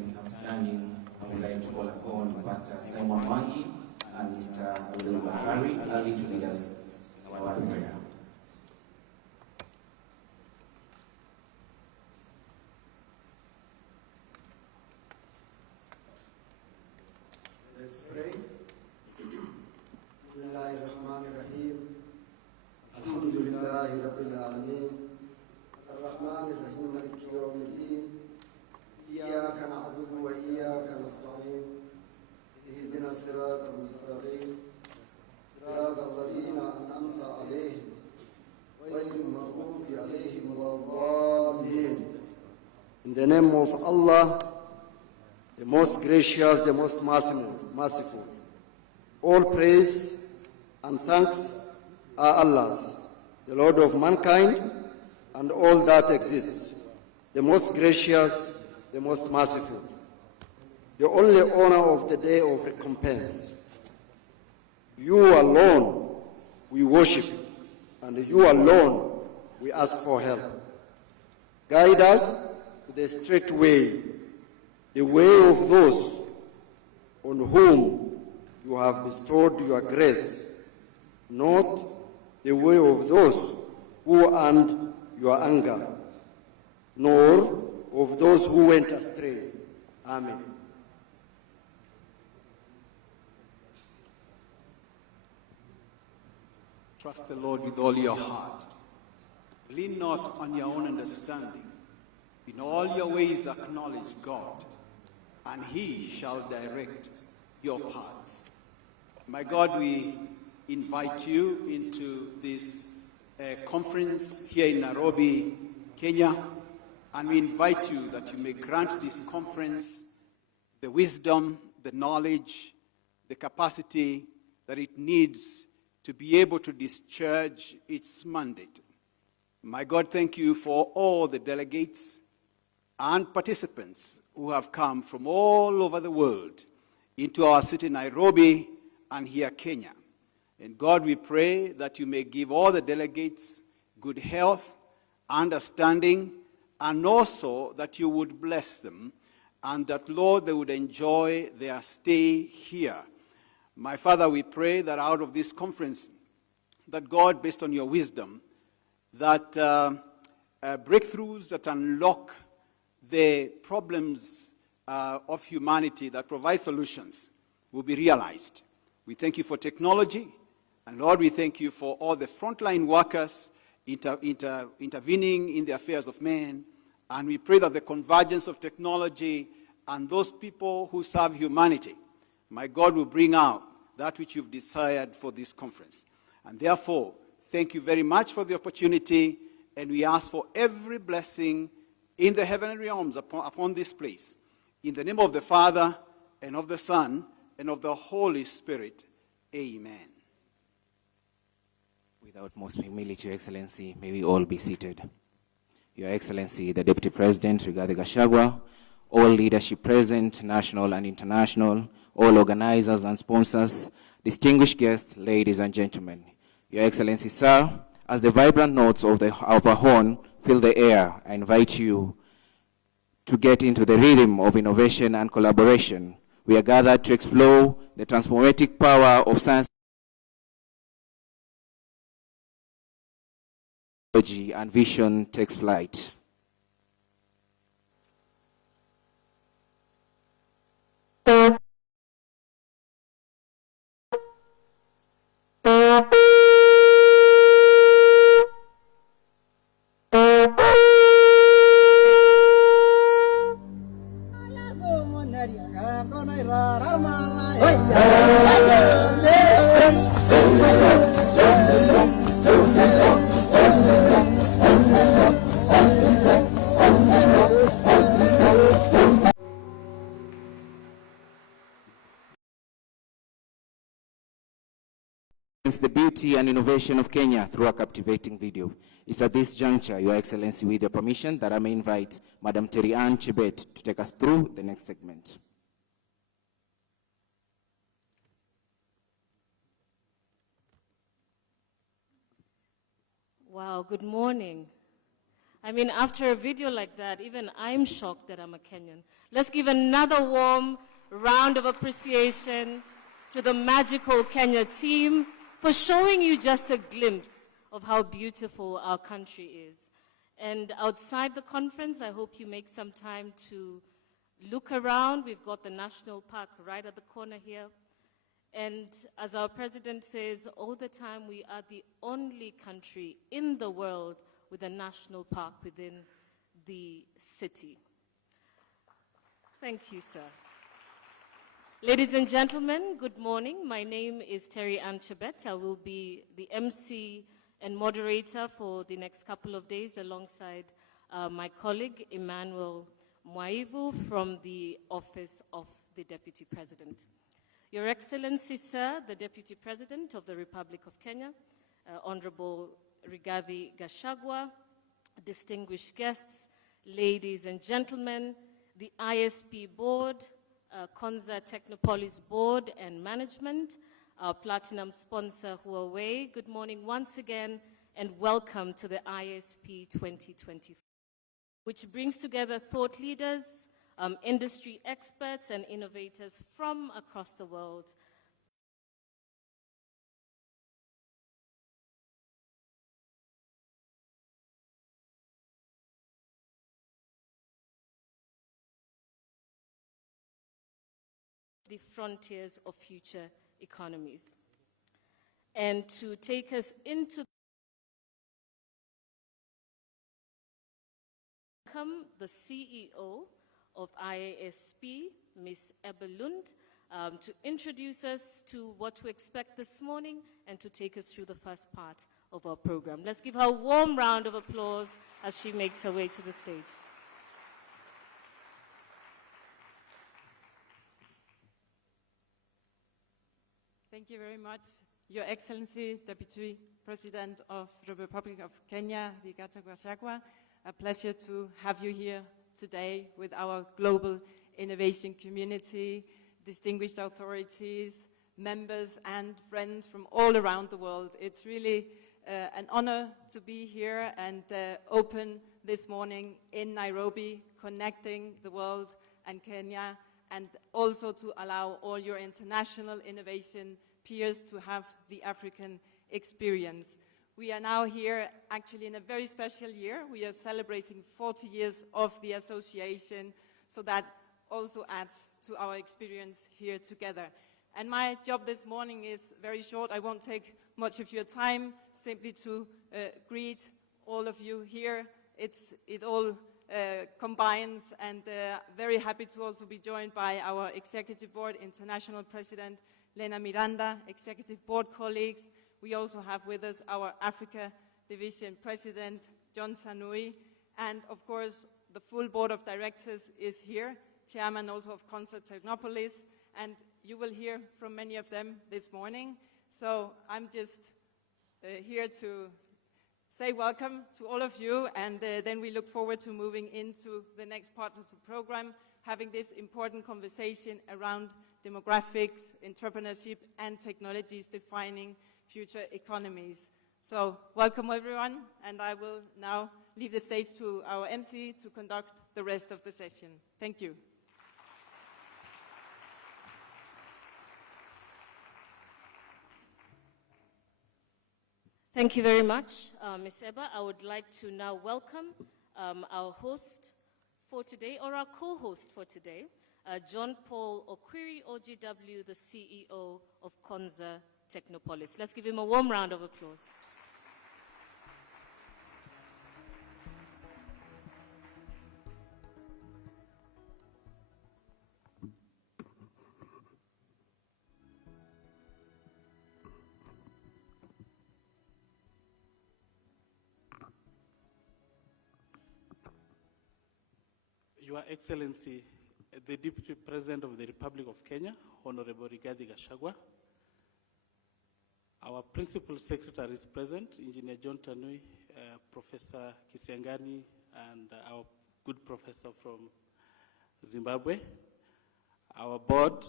remains outstanding, I would like to call upon Pastor Simon Wangi and Mr. Abdul Bahari early to lead us in a word of prayer. Let's pray. Bismillahirrahmanirrahim. Alhamdulillahi Rabbil Alameen. Ar-Rahmanir-Rahim. Maliki Yawmiddin. Iyyaka na'budu wa iyyaka nasta'in. Ihdina as-siratal mustaqim. Siratal ladzina an'amta 'alayhim. Ghayril maghdubi 'alayhim waladdallin. In the name of Allah, the most gracious, the most merciful. All praise and thanks are Allah's, the Lord of mankind and all that exists, the most gracious, the most merciful, the only honor of the day of recompense. You alone we worship, and you alone we ask for help. Guide us to the straight way, the way of those on whom you have bestowed your grace, not the way of those who earned your anger, nor of those who went astray. Amen. Trust the Lord with all your heart. Lean not on your own understanding. In all your ways acknowledge God, and He shall direct your paths. My God, we invite you into this conference here in Nairobi, Kenya, and we invite you that you may grant this conference the wisdom, the knowledge, the capacity that it needs to be able to discharge its mandate. My God, thank you for all the delegates and participants who have come from all over the world into our city, Nairobi, and here, Kenya. And God, we pray that you may give all the delegates good health, understanding, and also that you would bless them, and that, Lord, they would enjoy their stay here. My Father, we pray that out of this conference, that God, based on your wisdom, that breakthroughs that unlock the problems of humanity, that provide solutions, will be realized. We thank you for technology, and Lord, we thank you for all the frontline workers intervening in the affairs of men, and we pray that the convergence of technology and those people who serve humanity, my God, will bring out that which you've desired for this conference. And therefore, thank you very much for the opportunity, and we ask for every blessing in the heavenly realms upon this place. In the name of the Father, and of the Son, and of the Holy Spirit. Amen. Without most humility, Your Excellency, may we all be seated. Your Excellency, the Deputy President, Rigathi Gachagua, all leadership present, national and international, all organizers and sponsors, distinguished guests, ladies and gentlemen. Your Excellency, sir, as the vibrant notes of our horn fill the air, I invite you to get into the rhythm of innovation and collaboration. We are gathered to explore the transformative power of science and vision takes flight. The beauty and innovation of Kenya through a captivating video. It's at this juncture, Your Excellency, with your permission, that I may invite Madam Terry Ann Chebet to take us through the next segment. Wow, good morning. I mean, after a video like that, even I'm shocked that I'm a Kenyan. Let's give another warm round of appreciation to the magical Kenya team for showing you just a glimpse of how beautiful our country is. And outside the conference, I hope you make some time to look around. We've got the National Park right at the corner here. And as our president says all the time, we are the only country in the world with a national park within the city. Thank you, sir. Ladies and gentlemen, good morning. My name is Terry Ann Chebet. I will be the MC and moderator for the next couple of days alongside my colleague, Emmanuel Mwaivu, from the Office of the Deputy President. Your Excellency, sir, the Deputy President of the Republic of Kenya, Honorable Rigathi Gachagua, distinguished guests, ladies and gentlemen, the ISP Board, Konza Technopolis Board and Management, our platinum sponsor Huawei. Good morning once again and welcome to the ISP 2024, which brings together thought leaders, industry experts and innovators from across the world. The frontiers of future economies. And to take us into the CEO of IASP, Ms. Ebba Lund, to introduce us to what to expect this morning and to take us through the first part of our program. Let's give her a warm round of applause as she makes her way to the stage. Thank you very much, Your Excellency, Deputy President of the Republic of Kenya, Rigathi Gachagua. A pleasure to have you here today with our global innovation community, distinguished authorities, members and friends from all around the world. It's really an honor to be here and open this morning in Nairobi, connecting the world and Kenya, and also to allow all your international innovation peers to have the African experience. We are now here actually in a very special year. We are celebrating 40 years of the association, so that also adds to our experience here together. And my job this morning is very short. I won't take much of your time, simply to greet all of you here. It all combines, and very happy to also be joined by our Executive Board International President, Lena Miranda, Executive Board colleagues. We also have with us our Africa Division President, John Sanui, and of course, the full Board of Directors is here, Chairman also of Konza Technopolis, and you will hear from many of them this morning. So I'm just here to say welcome to all of you, and then we look forward to moving into the next part of the program, having this important conversation around demographics, entrepreneurship, and technologies defining future economies. So welcome everyone, and I will now leave the stage to our MC to conduct the rest of the session. Thank you. Thank you very much, Ms. Ebba. I would like to now welcome our host for today, or our co-host for today, John Paul Okwiri, OGW, the CEO of Konza Technopolis. Let's give him a warm round of applause. Your Excellency, the Deputy President of the Republic of Kenya, Honorable Rigathi Gachagua, our Principal Secretary is present, Engineer John Tanui, Professor Kisengani, and our good professor from Zimbabwe. Our board,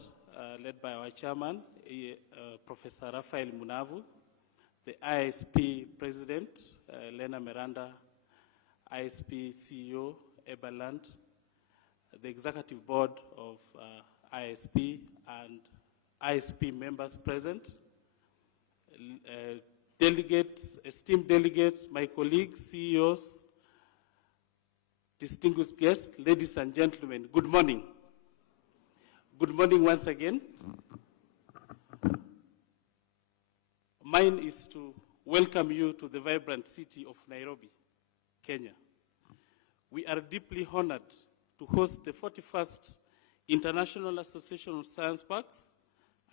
led by our chairman, Professor Raphael Munavu, the ISP President, Lena Miranda, ISP CEO, Eberland, the executive board of ISP, and ISP members present, delegates, esteemed delegates, my colleagues, CEOs, distinguished guests, ladies and gentlemen, good morning. Good morning once again. Mine is to welcome you to the vibrant city of Nairobi, Kenya. We are deeply honored to host the 41st International Association of Science Parks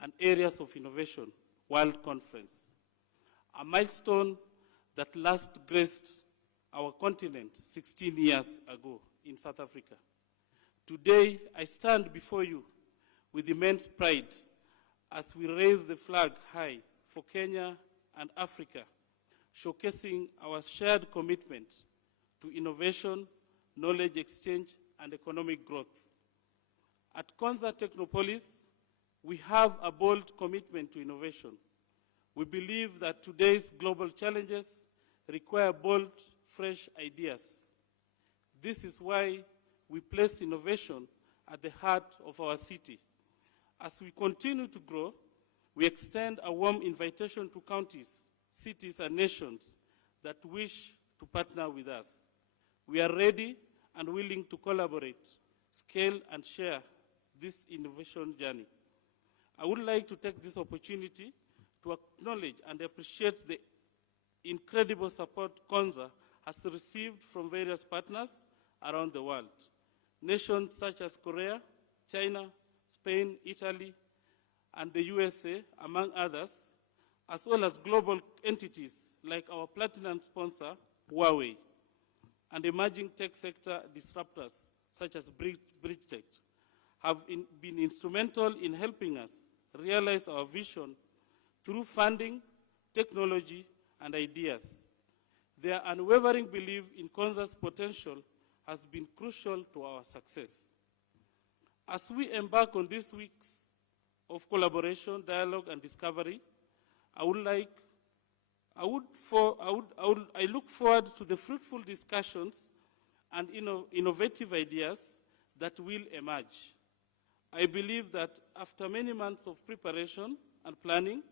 and Areas of Innovation World Conference, a milestone that last graced our continent 16 years ago in South Africa. Today, I stand before you with immense pride as we raise the flag high for Kenya and Africa, showcasing our shared commitment to innovation, knowledge exchange, and economic growth. At Konza Technopolis, we have a bold commitment to innovation. We believe that today's global challenges require bold, fresh ideas. This is why we place innovation at the heart of our city. As we continue to grow, we extend a warm invitation to counties, cities, and nations that wish to partner with us. We are ready and willing to collaborate, scale, and share this innovation journey. I would like to take this opportunity to acknowledge and appreciate the incredible support Konza has received from various partners around the world. Nations such as Korea, China, Spain, Italy, and the USA, among others, as well as global entities like our platinum sponsor, Huawei, and emerging tech sector disruptors such as Bridgetech, have been instrumental in helping us realize our vision through funding, technology, and ideas. Their unwavering belief in Konza's potential has been crucial to our success. As we embark on these weeks of collaboration, dialogue, and discovery, I look forward to the fruitful discussions and innovative ideas that will emerge. I believe that after many months of preparation and planning,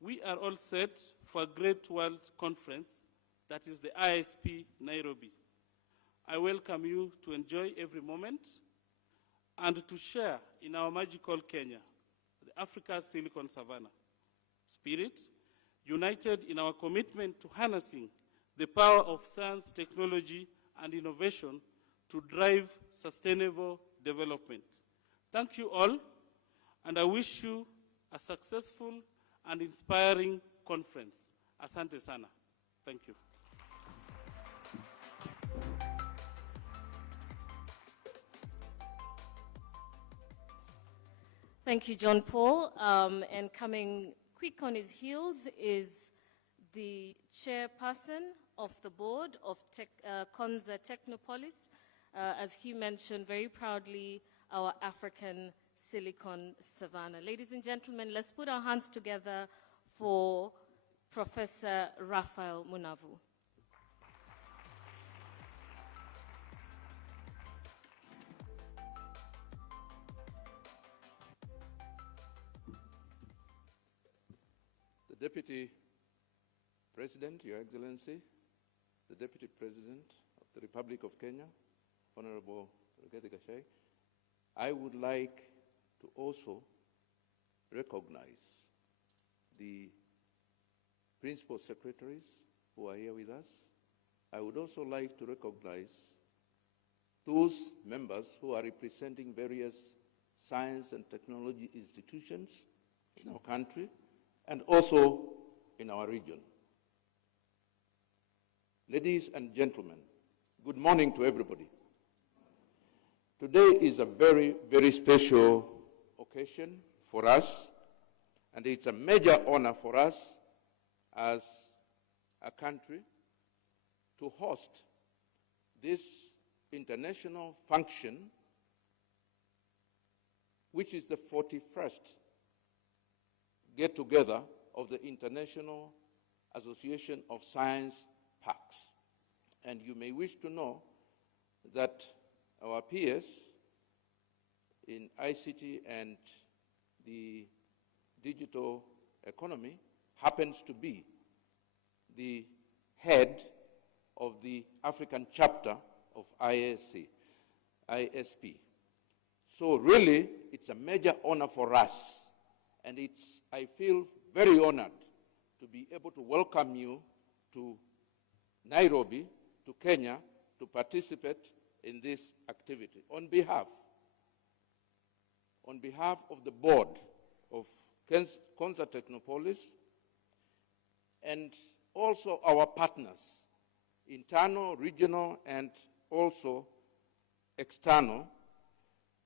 we are all set for a great world conference that is the ISP Nairobi. I welcome you to enjoy every moment and to share in our magical Kenya, the Africa's Silicon Savannah spirit, united in our commitment to harnessing the power of science, technology, and innovation to drive sustainable development. Thank you all, and I wish you a successful and inspiring conference. Asante sana. Thank you. Thank you, John Paul. And coming quick on his heels is the chairperson of the board of Konza Technopolis, as he mentioned very proudly, our African Silicon Savannah. Ladies and gentlemen, let's put our hands together for Professor Raphael Munavu. The Deputy President, Your Excellency, the Deputy President of the Republic of Kenya, Honorable Rigathi Gachagua, I would like to also recognize the principal secretaries who are here with us. I would also like to recognize those members who are representing various science and technology institutions in our country and also in our region. Ladies and gentlemen, good morning to everybody. Today is a very, very special occasion for us, and it's a major honor for us as a country to host this international function, which is the 41st get-together of the International Association of Science Parks And you may wish to know that our peers in ICT and the digital economy happens to be the head of the African chapter of ISP. So really, it's a major honor for us, and I feel very honored to be able to welcome you to Nairobi, to Kenya, to participate in this activity. On behalf of the board of Konza Technopolis and also our partners, internal, regional, and also external,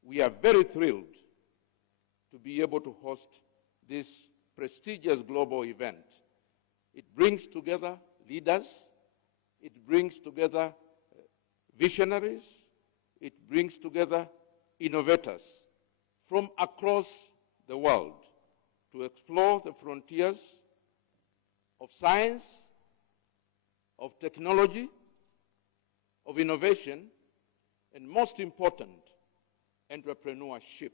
we are very thrilled to be able to host this prestigious global event. It brings together leaders, it brings together visionaries, it brings together innovators from across the world to explore the frontiers of science, of technology, of innovation, and most important, entrepreneurship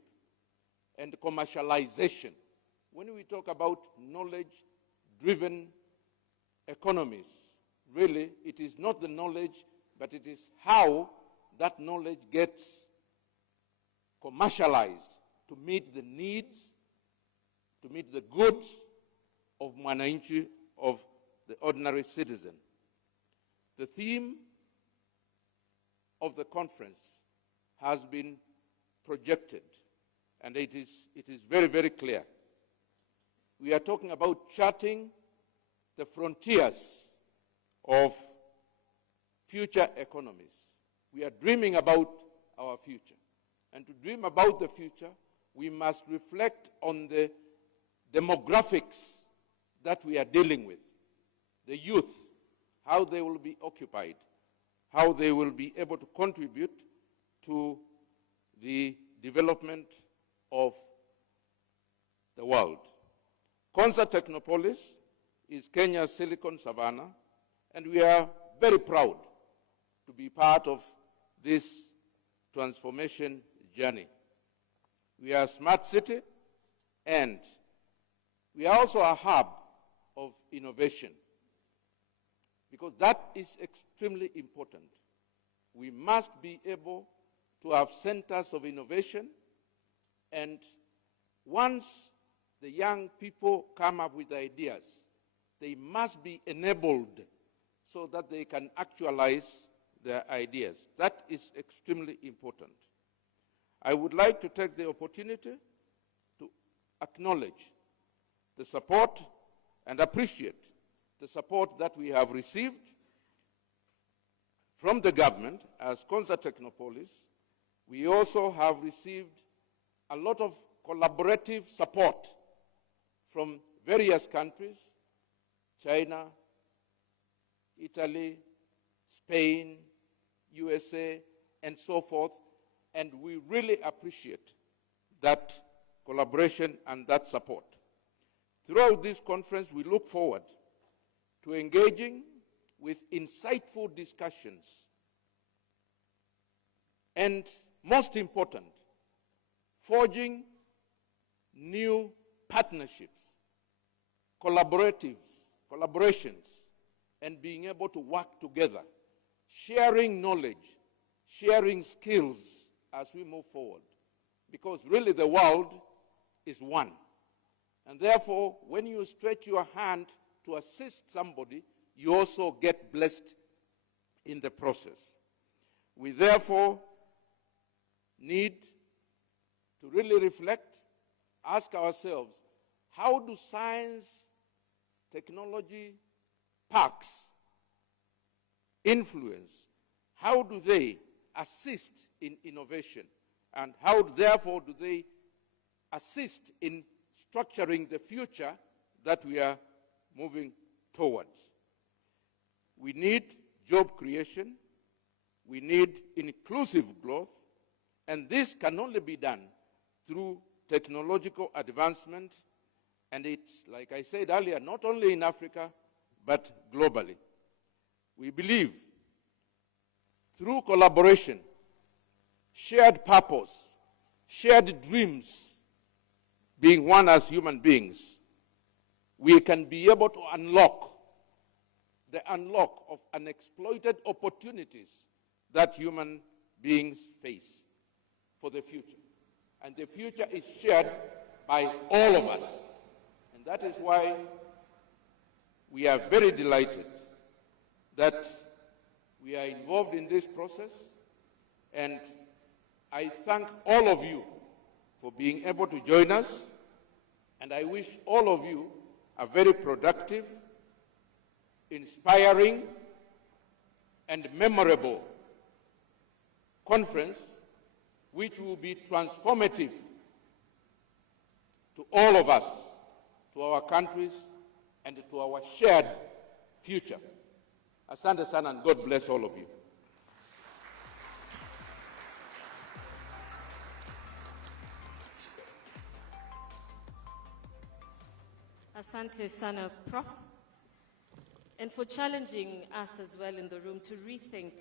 and commercialization. When we talk about knowledge-driven economies, really, it is not the knowledge, but it is how that knowledge gets commercialized to meet the needs, to meet the goods of mwananchi, of the ordinary citizen. The theme of the conference has been projected, and it is very, very clear. We are talking about charting the frontiers of future economies. We are dreaming about our future. And to dream about the future, we must reflect on the demographics that we are dealing with. The youth, how they will be occupied, how they will be able to contribute to the development of the world. Konza Technopolis is Kenya's Silicon Savannah, and we are very proud to be part of this transformation journey. We are a smart city, and we are also a hub of innovation, because that is extremely important. We must be able to have centers of innovation, and once the young people come up with ideas, they must be enabled so that they can actualize their ideas. That is extremely important. I would like to take the opportunity to acknowledge the support and appreciate the support that we have received from the government as Konza Technopolis. We also have received a lot of collaborative support from various countries, China, Italy, Spain, USA, and so forth, and we really appreciate that collaboration and that support. Throughout this conference, we look forward to engaging with insightful discussions and, most important, forging new partnerships, collaborations, and being able to work together, sharing knowledge, sharing skills as we move forward. Because really the world is one. And therefore, when you stretch your hand to assist somebody, you also get blessed in the process. We therefore need to really reflect, ask ourselves, how do science, technology, parks influence? How do they assist in innovation? And how, therefore, do they assist in structuring the future that we are moving towards? We need job creation. We need inclusive growth. And this can only be done through technological advancement. And it's, like I said earlier, not only in Africa, but globally. We believe through collaboration, shared purpose, shared dreams, being one as human beings, we can be able to unlock the unlock of unexploited opportunities that human beings face for the future. And the future is shared by all of us. And that is why we are very delighted that we are involved in this process. And I thank all of you for being able to join us. And I wish all of you a very productive, inspiring, and memorable conference, which will be transformative to all of us, to our countries, and to our shared future. Asante sana, and God bless all of you. Asante sana, Prof. And for challenging us as well in the room to rethink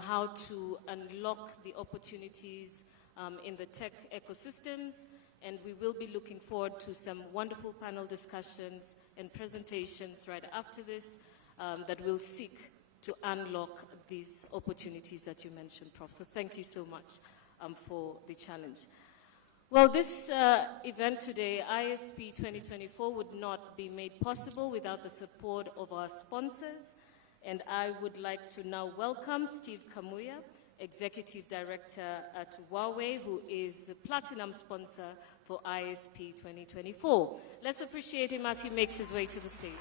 how to unlock the opportunities in the tech ecosystems. And we will be looking forward to some wonderful panel discussions and presentations right after this that will seek to unlock these opportunities that you mentioned, Prof. So thank you so much for the challenge. Well, this event today, ISP 2024, would not be made possible without the support of our sponsors. And I would like to now welcome Steve Kamuya, Executive Director at Huawei, who is the platinum sponsor for ISP 2024. Let's appreciate him as he makes his way to the stage.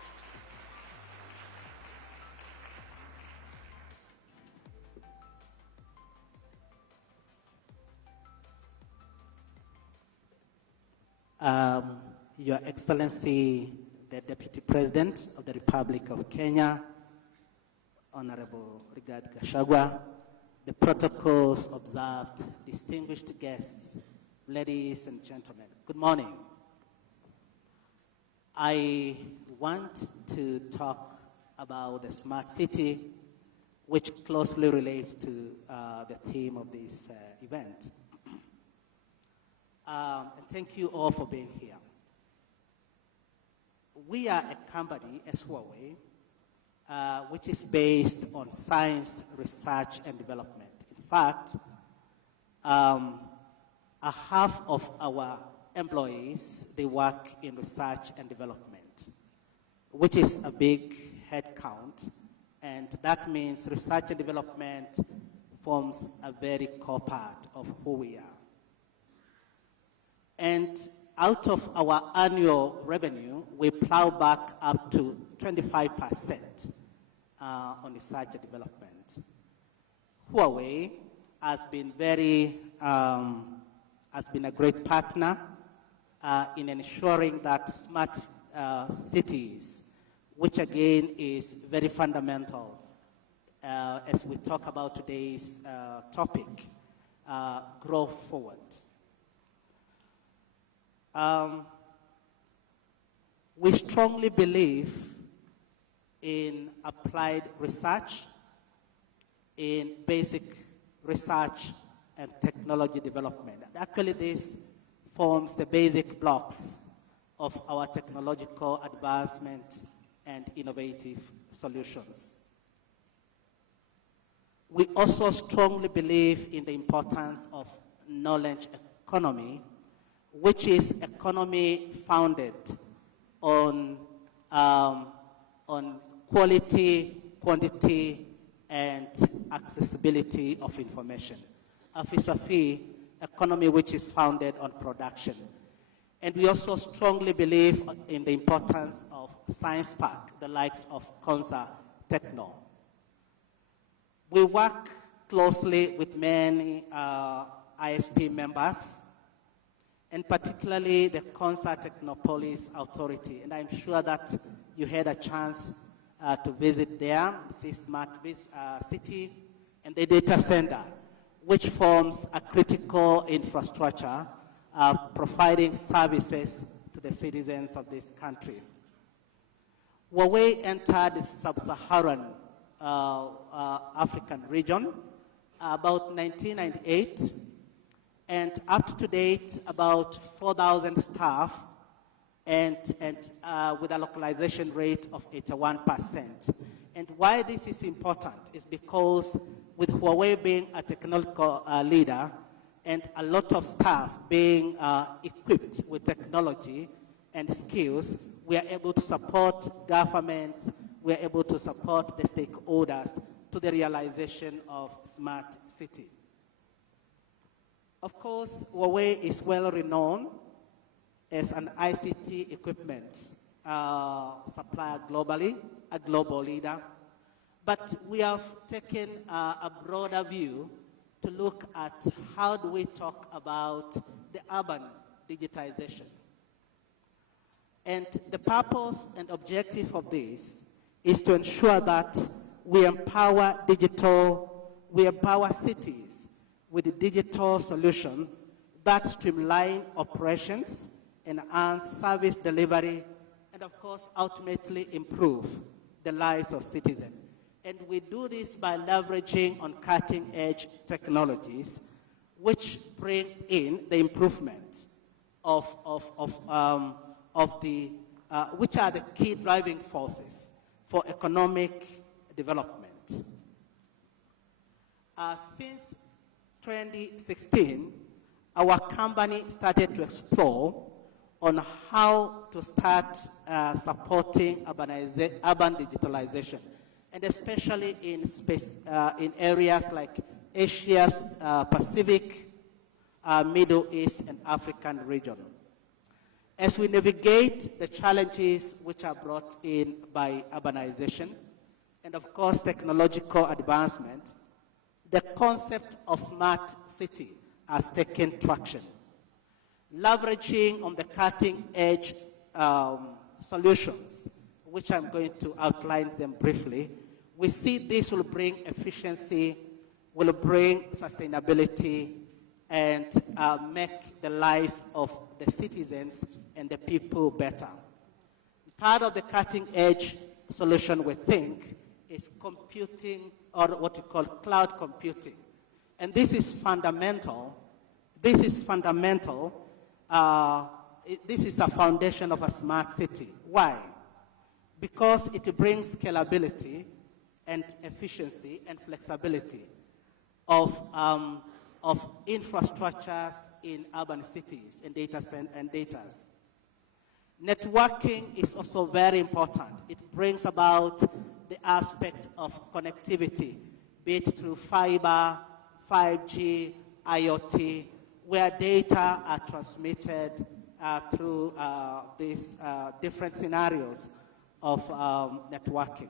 Your Excellency, the Deputy President of the Republic of Kenya, Honorable Rigathi Gachagua, the protocols observed, distinguished guests, ladies and gentlemen, good morning. I want to talk about the smart city, which closely relates to the theme of this event. And thank you all for being here. We are a company, as Huawei, which is based on science, research, and development. In fact, a half of our employees, they work in research and development, which is a big head count. And that means research and development forms a very core part of who we are. And out of our annual revenue, we plow back up to 25% on research and development. Huawei has been a great partner in ensuring that smart cities, which again is very fundamental as we talk about today's topic, grow forward. We strongly believe in applied research, in basic research and technology development. And actually, this forms the basic blocks of our technological advancement and innovative solutions. We also strongly believe in the importance of knowledge economy, which is economy founded on quality, quantity, and accessibility of information. A vis-a-vis economy which is founded on production. And we also strongly believe in the importance of science park, the likes of Consa Techno. We work closely with many ISP members, and particularly the Consa Technopolis Authority. And I'm sure that you had a chance to visit there, this smart city, and the data center, which forms a critical infrastructure providing services to the citizens of this country. Huawei entered the sub-Saharan African region, about 1998, and up to date, about 4,000 staff, and with a localization rate of 81%. And why this is important is because with Huawei being a technological leader and a lot of staff being equipped with technology and skills, we are able to support governments, we are able to support the stakeholders to the realization of smart city. Of course, Huawei is well renowned as an ICT equipment supplier globally, a global leader. But we have taken a broader view to look at how do we talk about the urban digitization. And the purpose and objective of this is to ensure that we empower cities with digital solutions that streamline operations, enhance service delivery, and of course, ultimately improve the lives of citizens. And we do this by leveraging on cutting-edge technologies, which brings in the improvement which are the key driving forces for economic development. Since 2016, our company started to explore on how to start supporting urban digitalization, and especially in areas like Asia's Pacific, Middle East, and African region. As we navigate the challenges which are brought in by urbanization and of course technological advancement, the concept of smart city has taken traction. Leveraging on the cutting edge solutions, which I'm going to outline them briefly, we see this will bring efficiency, will bring sustainability, and make the lives of the citizens and the people better. Part of the cutting edge solution, we think, is computing, or what we call cloud computing. And this is fundamental. This is fundamental. This is a foundation of a smart city. Why? Because it brings scalability and efficiency and flexibility of infrastructures in urban cities and data. Networking is also very important. It brings about the aspect of connectivity, be it through fiber, 5G, IoT, where data are transmitted through these different scenarios of networking.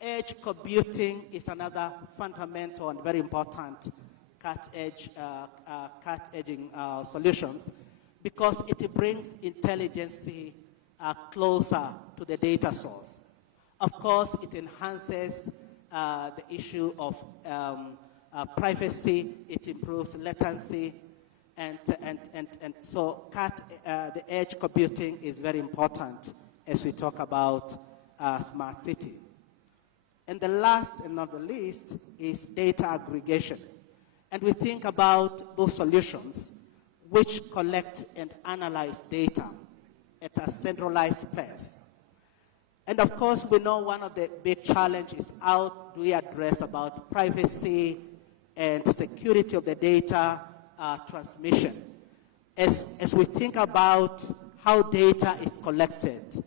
Edge computing is another fundamental and very important cut-edging solutions, because it brings intelligence closer to the data source. Of course, it enhances the issue of privacy, it improves latency, and so the edge computing is very important as we talk about smart city. And the last and not the least is data aggregation. And we think about those solutions which collect and analyze data at a centralized place. And of course, we know one of the big challenges is how do we address about privacy and security of the data transmission. As we think about how data is collected,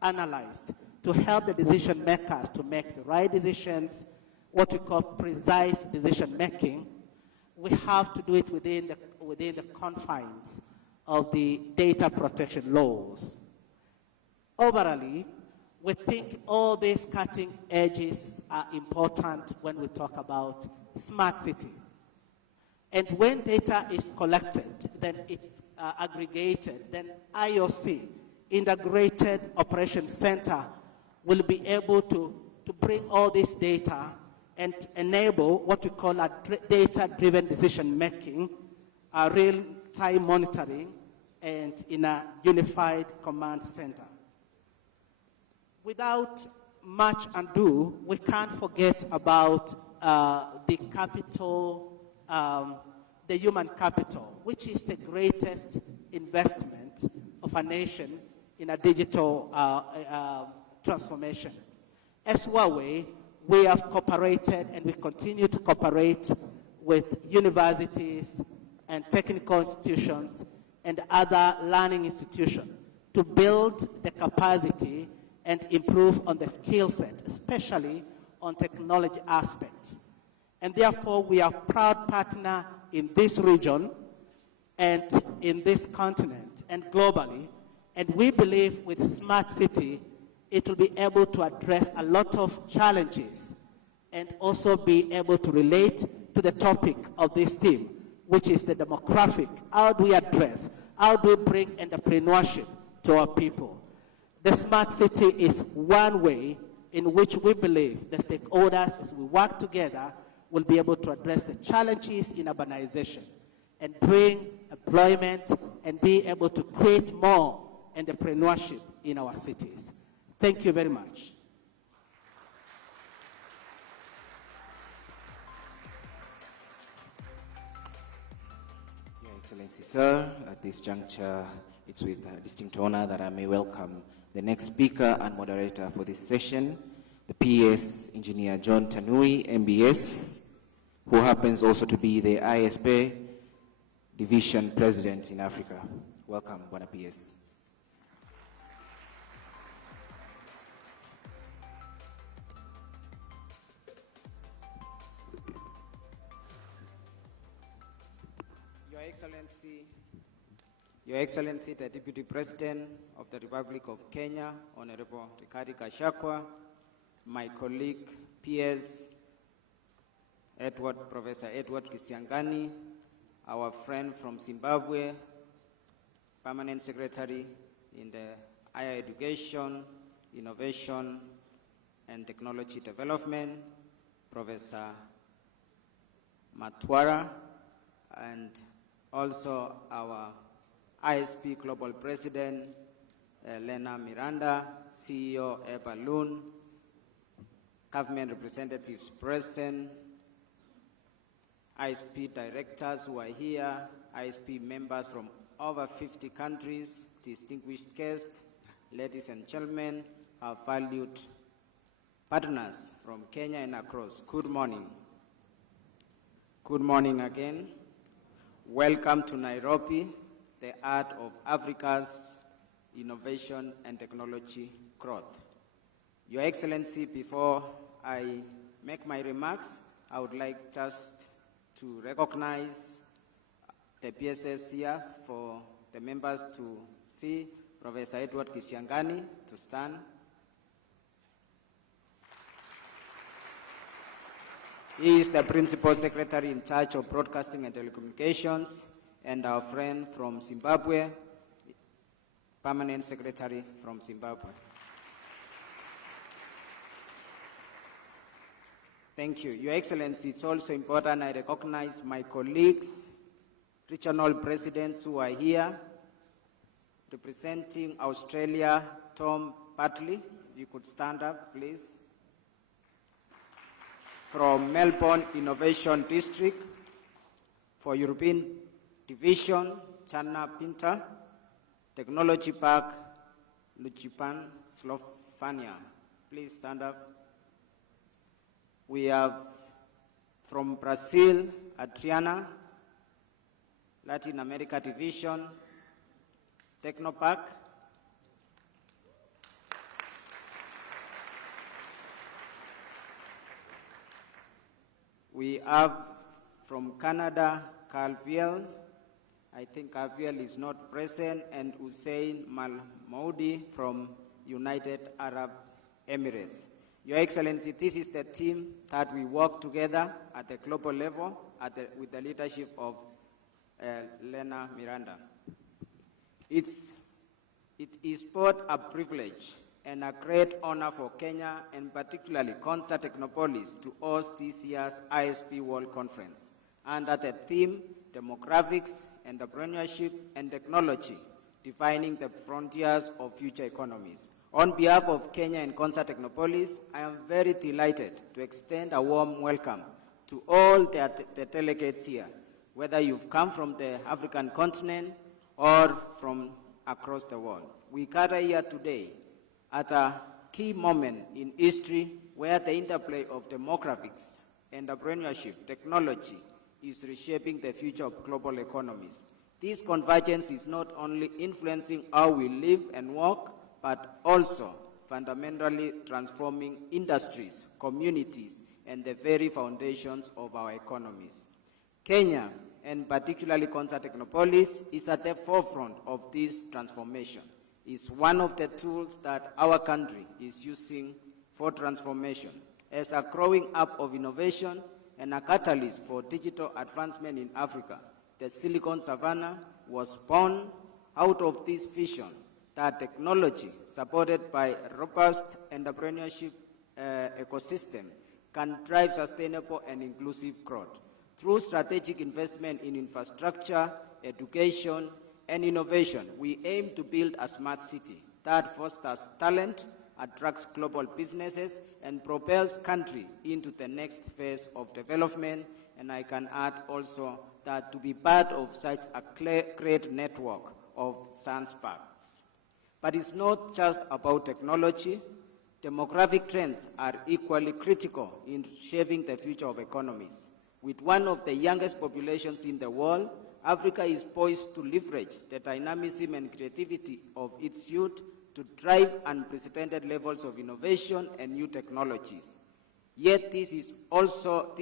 analyzed, to help the decision makers to make the right decisions, what we call precise decision making, we have to do it within the confines of the data protection laws. Overall, we think all these cutting edges are important when we talk about smart city. And when data is collected, then it's aggregated, then IOC, Integrated Operations Center, will be able to bring all this data and enable what we call a data-driven decision-making, real-time monitoring, and in a unified command center. Without much ado, we can't forget about the capital, the human capital, which is the greatest investment of a nation in a digital transformation. As Huawei, we have cooperated and we continue to cooperate with universities and technical institutions and other learning institutions to build the capacity and improve on the skill set, especially on technology aspects. And therefore, we are a proud partner in this region and in this continent and globally. And we believe with Smart City, it will be able to address a lot of challenges and also be able to relate to the topic of this theme, which is the demographic. How do we address, how do we bring entrepreneurship to our people? The Smart City is one way in which we believe the stakeholders, as we work together, will be able to address the challenges in urbanization and bring employment and be able to create more entrepreneurship in our cities. Thank you very much. Your Excellency, sir, at this juncture, it's with distinct honor that I may welcome the next speaker and moderator for this session, the PS Engineer John Tanui, MBS, who happens also to be the ISP Division President in Africa. Welcome, Bwana PS. Your Excellency, the Deputy President of the Republic of Kenya, Honorable Rigathi Gachagua, my colleague, PS Professor Edward Kisiangani, our friend from Zimbabwe, Permanent Secretary in the Higher Education, Innovation, and Technology Development, Professor Matwara, and also our ISP Global President, Lena Miranda, CEO Balloon, government representatives present, ISP directors who are here, ISP members from over 50 countries, distinguished guests, ladies and gentlemen, our valued partners from Kenya and across. Good morning. Good morning again. Welcome to Nairobi, the heart of Africa's innovation and technology growth. Your Excellency, before I make my remarks, I would like just to recognize the PSS here for the members to see. Professor Edward Kisiangani to stand. He is the Principal Secretary in charge of Broadcasting and Telecommunications, and our friend from Zimbabwe, Permanent Secretary from Zimbabwe. Thank you. Your Excellency, it's also important I recognize my colleagues, regional presidents who are here. Representing Australia, Tom Bartley, you could stand up, please. From Melbourne Innovation District, for European Division, Chana Pinta, Technology Park, Lucipan, Slovenia. Please stand up. We have from Brazil, Adriana, Latin America Division, Technopark. We have from Canada, Carviel. I think Carviel is not present, and Hussein Malmoudi from United Arab Emirates. Your Excellency, this is the team that we work together at the global level with the leadership of Lena Miranda. It is both a privilege and a great honor for Kenya, and particularly Concert Technopolis, to host this year's ISP World Conference under the theme Demographics, Entrepreneurship, and Technology, Defining the Frontiers of Future Economies. On behalf of Kenya and Consa Technopolis, I am very delighted to extend a warm welcome to all the delegates here, whether you've come from the African continent or from across the world. We gather here today at a key moment in history where the interplay of demographics, entrepreneurship, technology is reshaping the future of global economies. This convergence is not only influencing how we live and work, but also fundamentally transforming industries, communities, and the very foundations of our economies. Kenya, and particularly Consa Technopolis, is at the forefront of this transformation. It's one of the tools that our country is using for transformation. As a growing up of innovation and a catalyst for digital advancement in Africa, the Silicon Savannah was born out of this vision that technology, supported by a robust entrepreneurship ecosystem, can drive sustainable and inclusive growth. Through strategic investment in infrastructure, education, and innovation, we aim to build a smart city that fosters talent, attracts global businesses, and propels country into the next phase of development. And I can add also that to be part of such a great network of science parks. But it's not just about technology. Demographic trends are equally critical in shaping the future of economies. With one of the youngest populations in the world, Africa is poised to leverage the dynamism and creativity of its youth to drive unprecedented levels of innovation and new technologies. Yet this also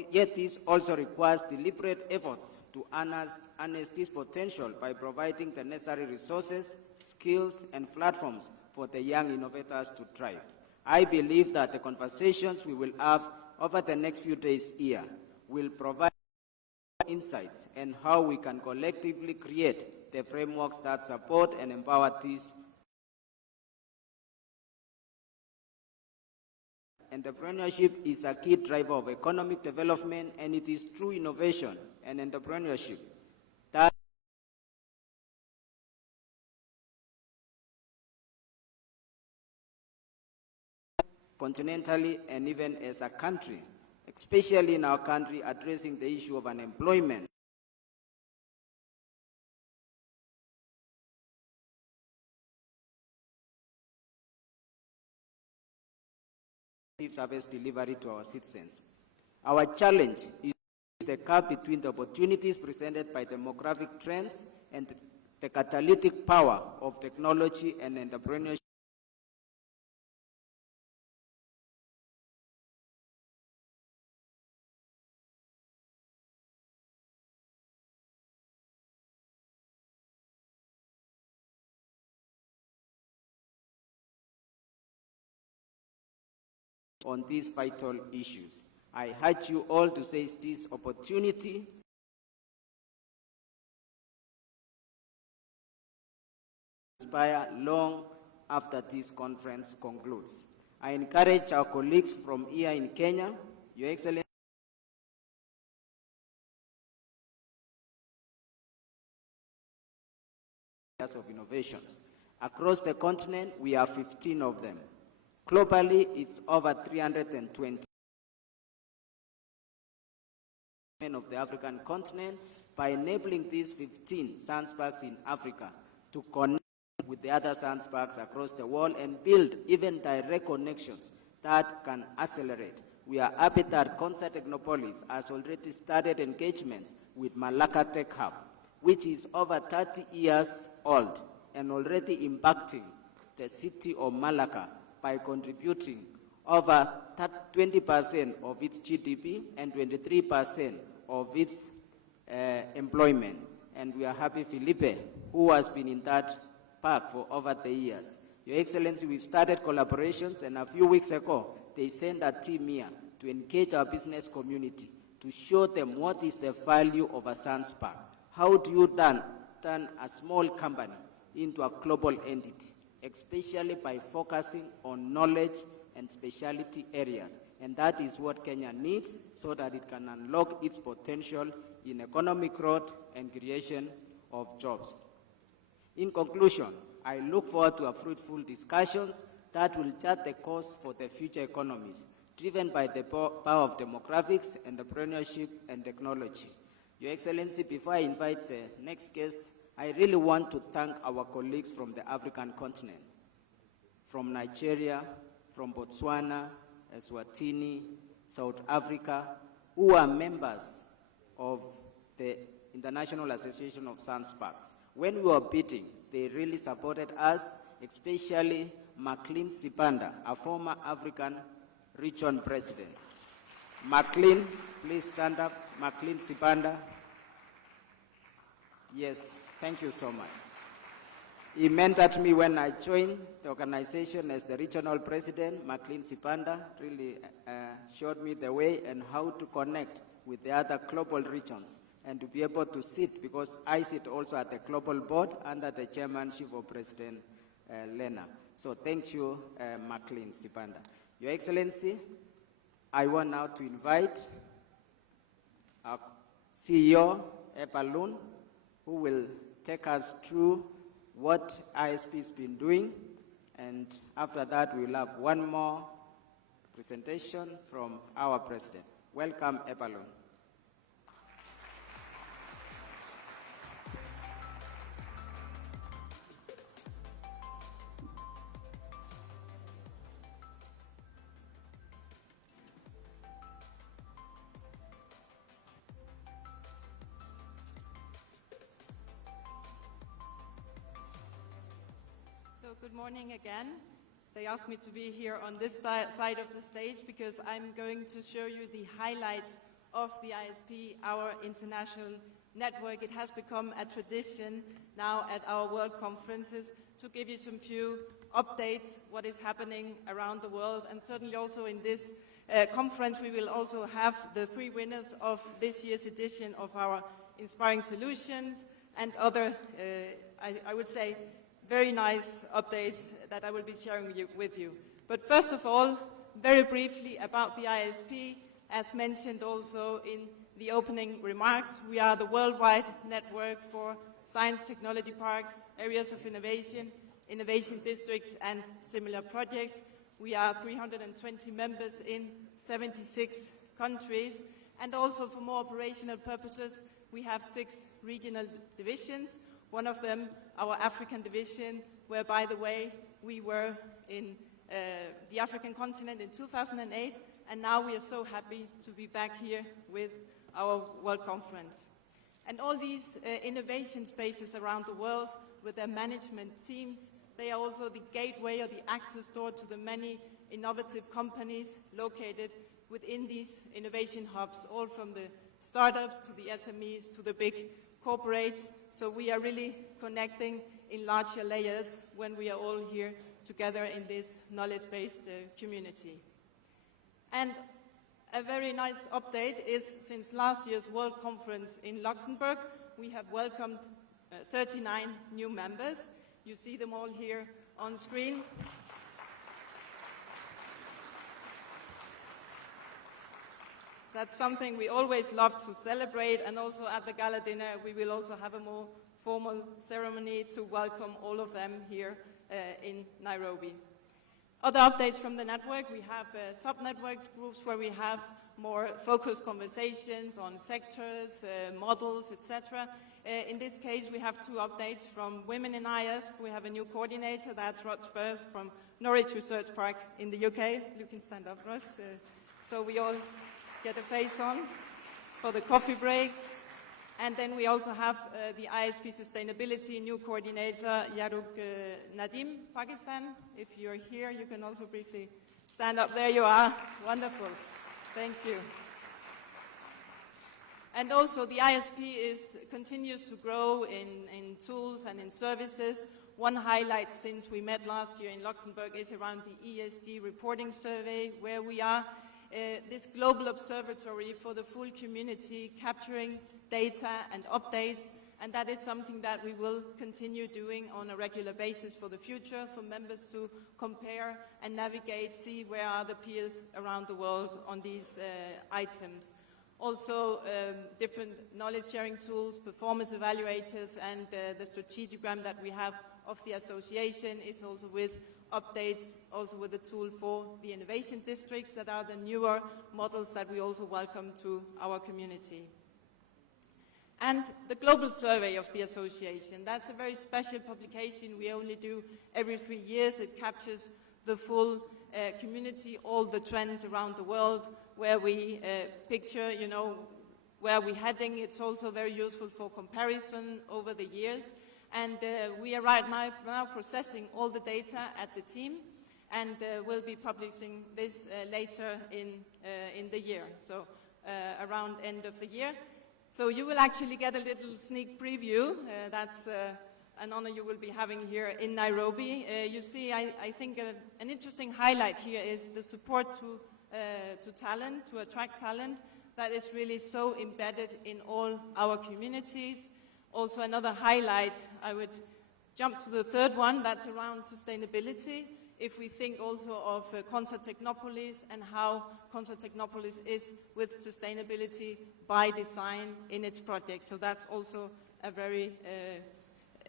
requires deliberate efforts to harness this potential by providing the necessary resources, skills, and platforms for the young innovators to thrive. I believe that the conversations we will have over the next few days here will provide insights and how we can collectively create the frameworks that support and empower these. Entrepreneurship is a key driver of economic development, and it is through innovation and entrepreneurship that continentally and even as a country, especially in our country, addressing the issue of unemployment. Service delivery to our citizens. Our challenge is the gap between the opportunities presented by demographic trends and the catalytic power of technology and entrepreneurship. On these vital issues, I urge you all to seize this opportunity to inspire long after this conference concludes. I encourage our colleagues from here in Kenya, Your Excellency, of innovations. Across the continent, we have 15 of them. Globally, it's over 320 of the African continent by enabling these 15 science parks in Africa to connect with the other science parks across the world and build even direct connections that can accelerate. We are happy that Consa Technopolis has already started engagements with Malacca Tech Hub, which is over 30 years old and already impacting the city of Malacca by contributing over 20% of its GDP and 23% of its employment. And we are happy Felipe, who has been in that park for over the years. Your Excellency, we've started collaborations, and a few weeks ago, they sent a team here to engage our business community to show them what is the value of a science park. How do you turn a small company into a global entity, especially by focusing on knowledge and specialty areas. And that is what Kenya needs so that it can unlock its potential in economic growth and creation of jobs. In conclusion, I look forward to a fruitful discussions that will chart the course for the future economies, driven by the power of demographics, entrepreneurship, and technology. Your Excellency, before I invite the next guest, I really want to thank our colleagues from the African continent, from Nigeria, from Botswana, Eswatini, South Africa, who are members of the International Association of Sunsparks. When we were bidding, they really supported us, especially McLean Sipanda, a former African region president. McLean, please stand up. McLean Sipanda. Yes, thank you so much. He mentored me when I joined the organization as the regional president. McLean Sipanda really showed me the way and how to connect with the other global regions and to be able to sit, because I sit also at the global board under the chairmanship of President Lena. So thank you, McLean Sipanda. Your Excellency, I want now to invite our CEO, Epalun, who will take us through what ISP has been doing, and after that we'll have one more presentation from our president. Welcome, Epalun. Good morning again. They asked me to be here on this side of the stage because I'm going to show you the highlights of the ISP, our international network. It has become a tradition now at our world conferences to give you some few updates, what is happening around the world, and certainly also in this conference we will also have the 3 winners of this year's edition of our Inspiring Solutions and other, I would say, very nice updates that I will be sharing with you. But first of all, very briefly about the ISP, as mentioned also in the opening remarks, we are the worldwide network for science technology parks, areas of innovation, innovation districts, and similar projects. We are 320 members in 76 countries, and also for more operational purposes, we have 6 regional divisions. One of them, our African division, where, by the way, we were in the African continent in 2008, and now we are so happy to be back here with our World Conference. And all these innovation spaces around the world with their management teams, they are also the gateway or the access door to the many innovative companies located within these innovation hubs, all from the startups to the SMEs to the big corporates. So we are really connecting in larger layers when we are all here together in this knowledge-based community. And a very nice update is, since last year's World Conference in Luxembourg, we have welcomed 39 new members. You see them all here on screen. That's something we always love to celebrate, and also at the gala dinner we will also have a more formal ceremony to welcome all of them here in Nairobi. Other updates from the network, we have sub-networks groups where we have more focused conversations on sectors, models, etc. In this case we have 2 updates from Women in ISP. We have a new coordinator, that's Rod Spurs from Norwich Research Park in the UK. You can stand up, Ross, so we all get a face on for the coffee breaks. And then we also have the ISP Sustainability new coordinator, Yaruk Nadim, Pakistan. If you're here, you can also briefly stand up. There you are. Wonderful. Thank you. And also the ISP continues to grow in tools and in services. One highlight since we met last year in Luxembourg is around the ESG reporting survey, where we are this global observatory for the full community, capturing data and updates, and that is something that we will continue doing on a regular basis for the future, for members to compare and navigate, see where are the peers around the world on these items. Also, different knowledge sharing tools, performance evaluators, and the strategogram that we have of the association is also with updates, also with a tool for the innovation districts that are the newer models that we also welcome to our community. And the global survey of the association, that's a very special publication we only do every 3 years. It captures the full community, all the trends around the world, where we picture, you know, where we're heading. It's also very useful for comparison over the years. And we are right now processing all the data at the team, and we'll be publishing this later in the year, so around end of the year. So you will actually get a little sneak preview. That's an honor you will be having here in Nairobi. You see, I think an interesting highlight here is the support to talent, to attract talent, that is really so embedded in all our communities. Also another highlight, I would jump to the third one, that's around sustainability. If we think also of Concert Technopolis and how Concert Technopolis is with sustainability by design in its project. So that's also a very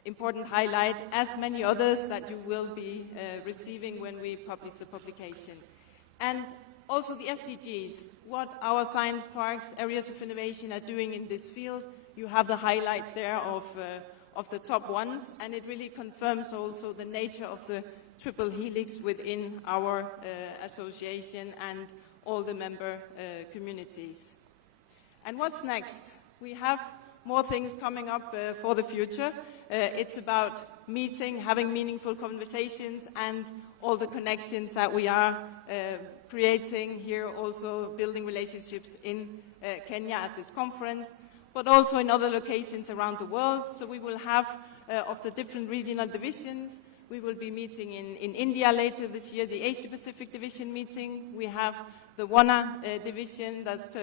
important highlight, as many others that you will be receiving when we publish the publication. And also the SDGs, what our science parks, areas of innovation are doing in this field. You have the highlights there of the top ones, and it really confirms also the nature of the triple helix within our association and all the member communities. And what's next? We have more things coming up for the future. It's about meeting, having meaningful conversations, and all the connections that we are creating here, also building relationships in Kenya at this conference, but also in other locations around the world. So we will have, of the different regional divisions, we will be meeting in India later this year, the Asia-Pacific Division meeting. We have the WANA division, that's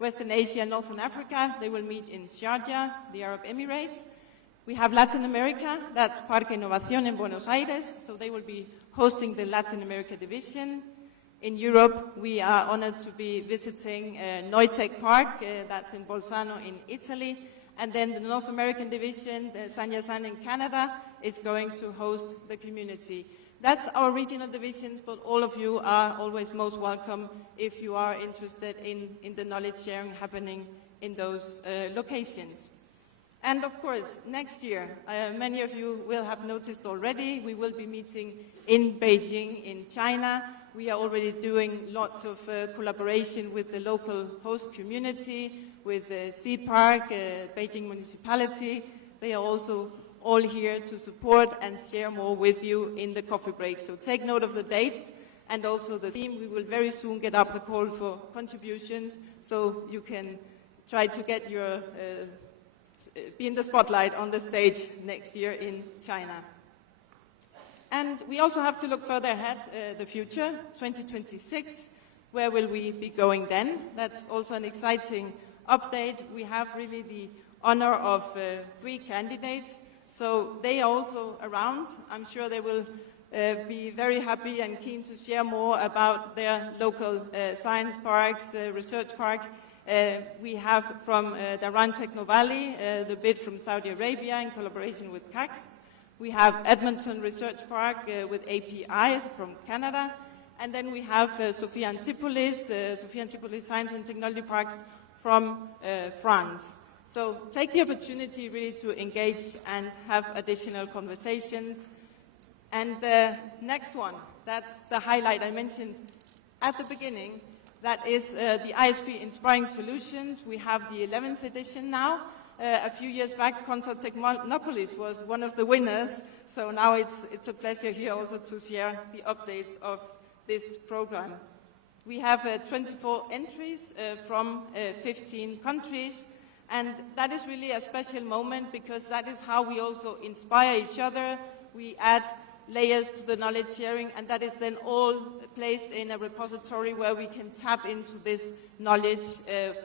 Western Asia and Northern Africa. They will meet in Sharjah, the Arab Emirates. We have Latin America, that's Parque Innovación in Buenos Aires, so they will be hosting the Latin America division. In Europe, we are honored to be visiting Neutech Park, that's in Bolzano in Italy. And then the North American division, the San in Canada, is going to host the community. That's our regional divisions, but all of you are always most welcome if you are interested in the knowledge sharing happening in those locations. And of course, next year, many of you will have noticed already, we will be meeting in Beijing, in China. We are already doing lots of collaboration with the local host community, with Sea Park, Beijing municipality. They are also all here to support and share more with you in the coffee break. So take note of the dates and also the theme. We will very soon get up the call for contributions, so you can try to get your be in the spotlight on the stage next year in China. And we also have to look further ahead, the future, 2026. Where will we be going then? That's also an exciting update. We have really the honor of 3 candidates. So they are also around. I'm sure they will be very happy and keen to share more about their local science parks, research park. We have from Dharan Techno Valley, the bid from Saudi Arabia in collaboration with CAX. We have Edmonton Research Park with API from Canada. And then we have Sophia Antipolis Science and Technology Parks from France. So take the opportunity really to engage and have additional conversations. And next one, that's the highlight I mentioned at the beginning. That is the ISP Inspiring Solutions. We have the 11th edition now. A few years back, Concert Technopolis was one of the winners. So now it's a pleasure here also to share the updates of this program. We have 24 entries from 15 countries. And that is really a special moment because that is how we also inspire each other. We add layers to the knowledge sharing, and that is then all placed in a repository where we can tap into this knowledge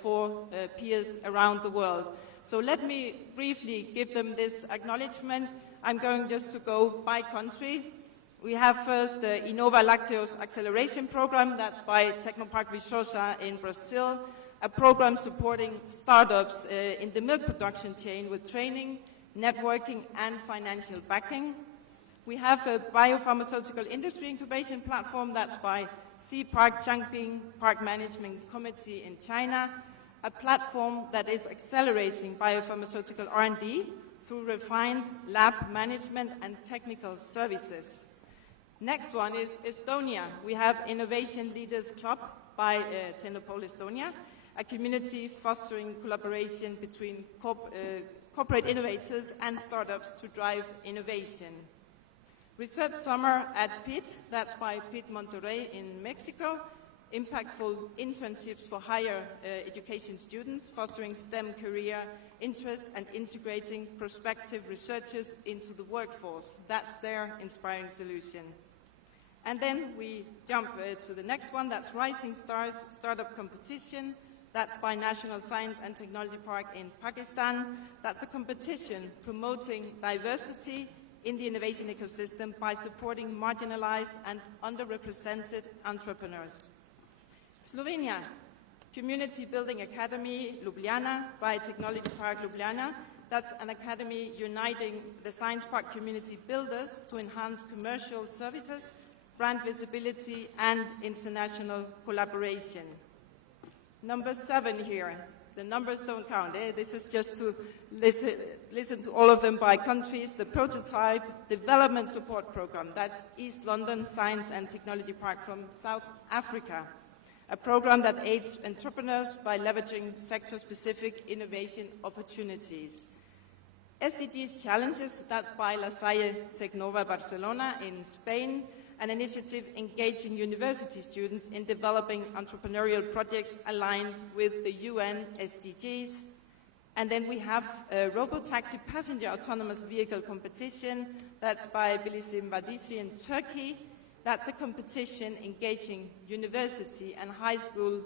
for peers around the world. So let me briefly give them this acknowledgement. I'm going just to go by country. We have first the Innova Lacteos Acceleration Program, that's by Tecnopark Viçosa in Brazil, a program supporting startups in the milk production chain with training, networking, and financial backing. We have a biopharmaceutical industry incubation platform that's by C-Park Changping Park Management Committee in China, a platform that is accelerating biopharmaceutical R&D through refined lab management and technical services. Next one is Estonia. We have Innovation Leaders Club by Tenopol Estonia, a community fostering collaboration between corporate innovators and startups to drive innovation. Research Summer at PIT, that's by PIT Monterrey in Mexico, impactful internships for higher education students, fostering STEM career interest and integrating prospective researchers into the workforce. That's their inspiring solution. And then we jump to the next one, that's Rising Stars Startup Competition. That's by National Science and Technology Park in Pakistan. That's a competition promoting diversity in the innovation ecosystem by supporting marginalized and underrepresented entrepreneurs. Slovenia, Community Building Academy Ljubljana by Technology Park Ljubljana. That's an academy uniting the science park community builders to enhance commercial services, brand visibility, and international collaboration. Number 7 here. The numbers don't count. This is just to listen to all of them by countries. The Prototype Development Support Program. That's East London Science and Technology Park from South Africa. A program that aids entrepreneurs by leveraging sector-specific innovation opportunities. SDGs Challenges, that's by La Salle Tecnova Barcelona in Spain, an initiative engaging university students in developing entrepreneurial projects aligned with the UN SDGs. And then we have a robotaxi passenger autonomous vehicle competition, that's by Bilisim Vadisi in Turkey. That's a competition engaging university and high school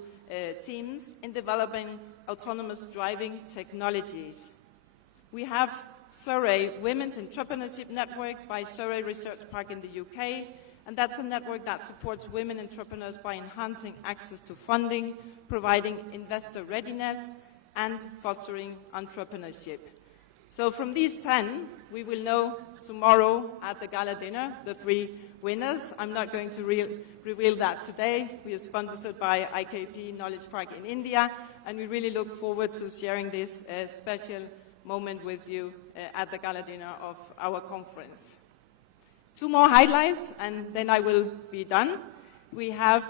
teams in developing autonomous driving technologies. We have Surrey Women's Entrepreneurship Network by Surrey Research Park in the UK, and that's a network that supports women entrepreneurs by enhancing access to funding, providing investor readiness, and fostering entrepreneurship. So from these 10, we will know tomorrow at the gala dinner the 3 winners. I'm not going to reveal that today. We are sponsored by IKP Knowledge Park in India, and we really look forward to sharing this special moment with you at the gala dinner of our conference. 2 more highlights, and then I will be done. We have,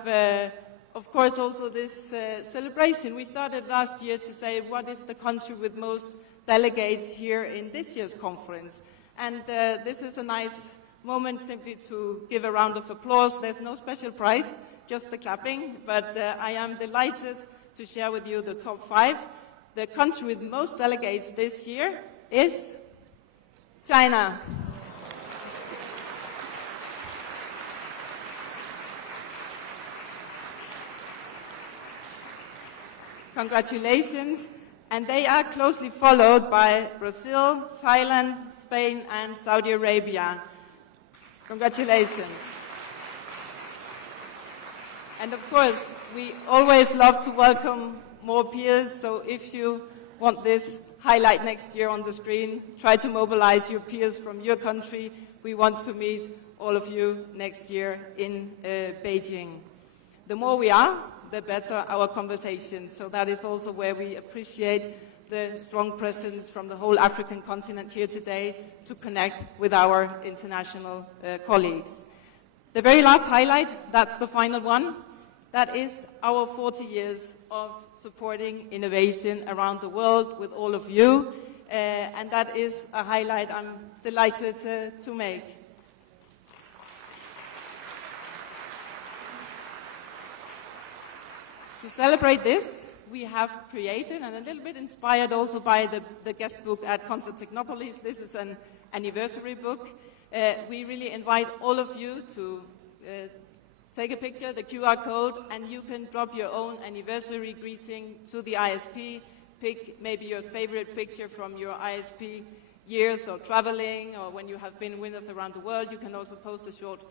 of course, also this celebration. We started last year to say, what is the country with most delegates here in this year's conference? And this is a nice moment simply to give a round of applause. There's no special prize, just the clapping, but I am delighted to share with you the top 5. The country with most delegates this year is China. Congratulations. And they are closely followed by Brazil, Thailand, Spain, and Saudi Arabia. Congratulations. And of course, we always love to welcome more peers, so if you want this highlight next year on the screen, try to mobilize your peers from your country. We want to meet all of you next year in Beijing. The more we are, the better our conversation. So that is also where we appreciate the strong presence from the whole African continent here today to connect with our international colleagues. The very last highlight, that's the final one, that is our 40 years of supporting innovation around the world with all of you, and that is a highlight I'm delighted to make. To celebrate this, we have created, and a little bit inspired also by the guest book at Concert Technopolis, this is an anniversary book. We really invite all of you to take a picture, the QR code, and you can drop your own anniversary greeting to the ISP. Pick maybe your favorite picture from your ISP years or traveling, or when you have been with us around the world. You can also post a short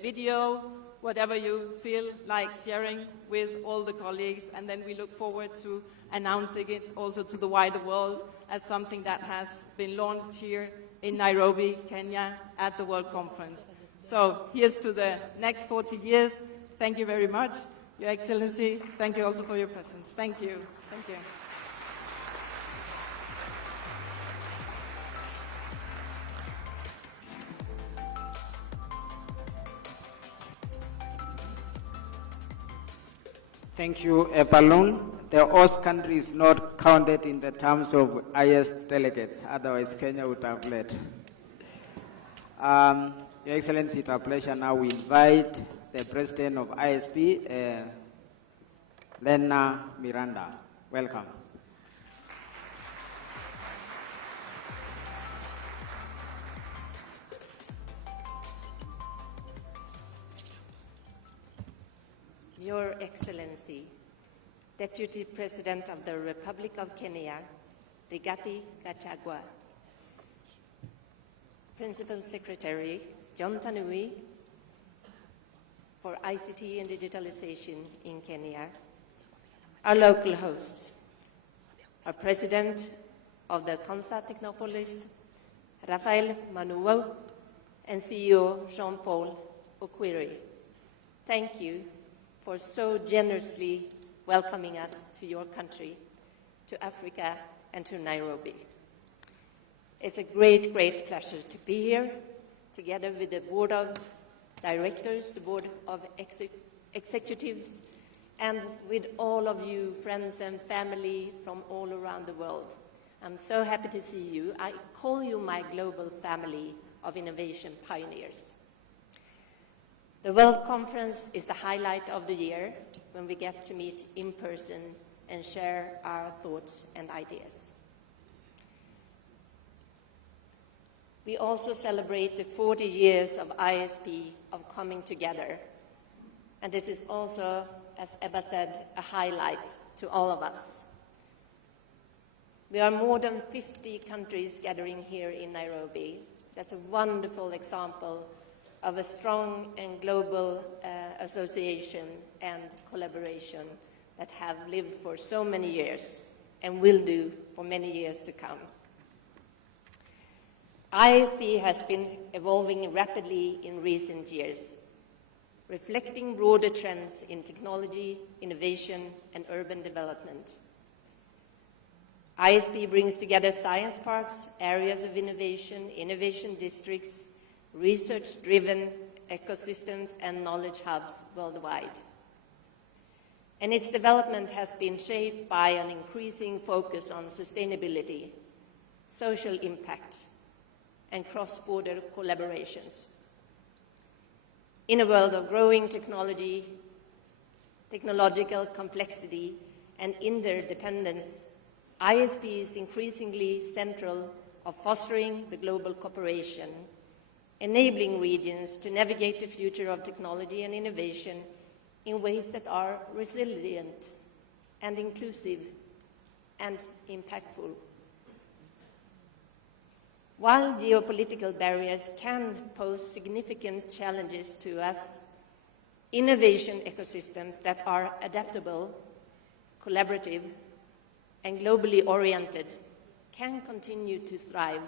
video, whatever you feel like sharing with all the colleagues, and then we look forward to announcing it also to the wider world as something that has been launched here in Nairobi, Kenya, at the World Conference. So here's to the next 40 years. Thank you very much, Your Excellency. Thank you also for your presence. Thank you. Thank you. Thank you, Epalon. The host country is not counted in the terms of highest delegates, otherwise Kenya would have led. Your Excellency, it's a pleasure now we invite the President of ISP, Lena Miranda. Welcome. Your Excellency, Deputy President of the Republic of Kenya, Rigathi Gachagua, Principal Secretary John Tanui for ICT and Digitalization in Kenya, our local host, our President of the Konsa Technopolis, Rafael Manuel, and CEO Jean-Paul Okwiri. Thank you for so generously welcoming us to your country, to Africa, and to Nairobi. It's a great, great pleasure to be here, together with the Board of Directors, the Board of Executives, and with all of you, friends and family from all around the world. I'm so happy to see you. I call you my global family of innovation pioneers. The World Conference is the highlight of the year when we get to meet in person and share our thoughts and ideas. We also celebrate the 40 years of ISP of coming together. And this is also, as Ebba said, a highlight to all of us. We are more than 50 countries gathering here in Nairobi. That's a wonderful example of a strong and global association and collaboration that have lived for so many years and will do for many years to come. ISP has been evolving rapidly in recent years, reflecting broader trends in technology, innovation, and urban development. ISP brings together science parks, areas of innovation, innovation districts, research-driven ecosystems, and knowledge hubs worldwide. And its development has been shaped by an increasing focus on sustainability, social impact, and cross-border collaborations. In a world of growing technology, technological complexity, and interdependence, ISP is increasingly central of fostering the global cooperation, enabling regions to navigate the future of technology and innovation in ways that are resilient and inclusive and impactful. While geopolitical barriers can pose significant challenges to us, innovation ecosystems that are adaptable, collaborative, and globally oriented can continue to thrive.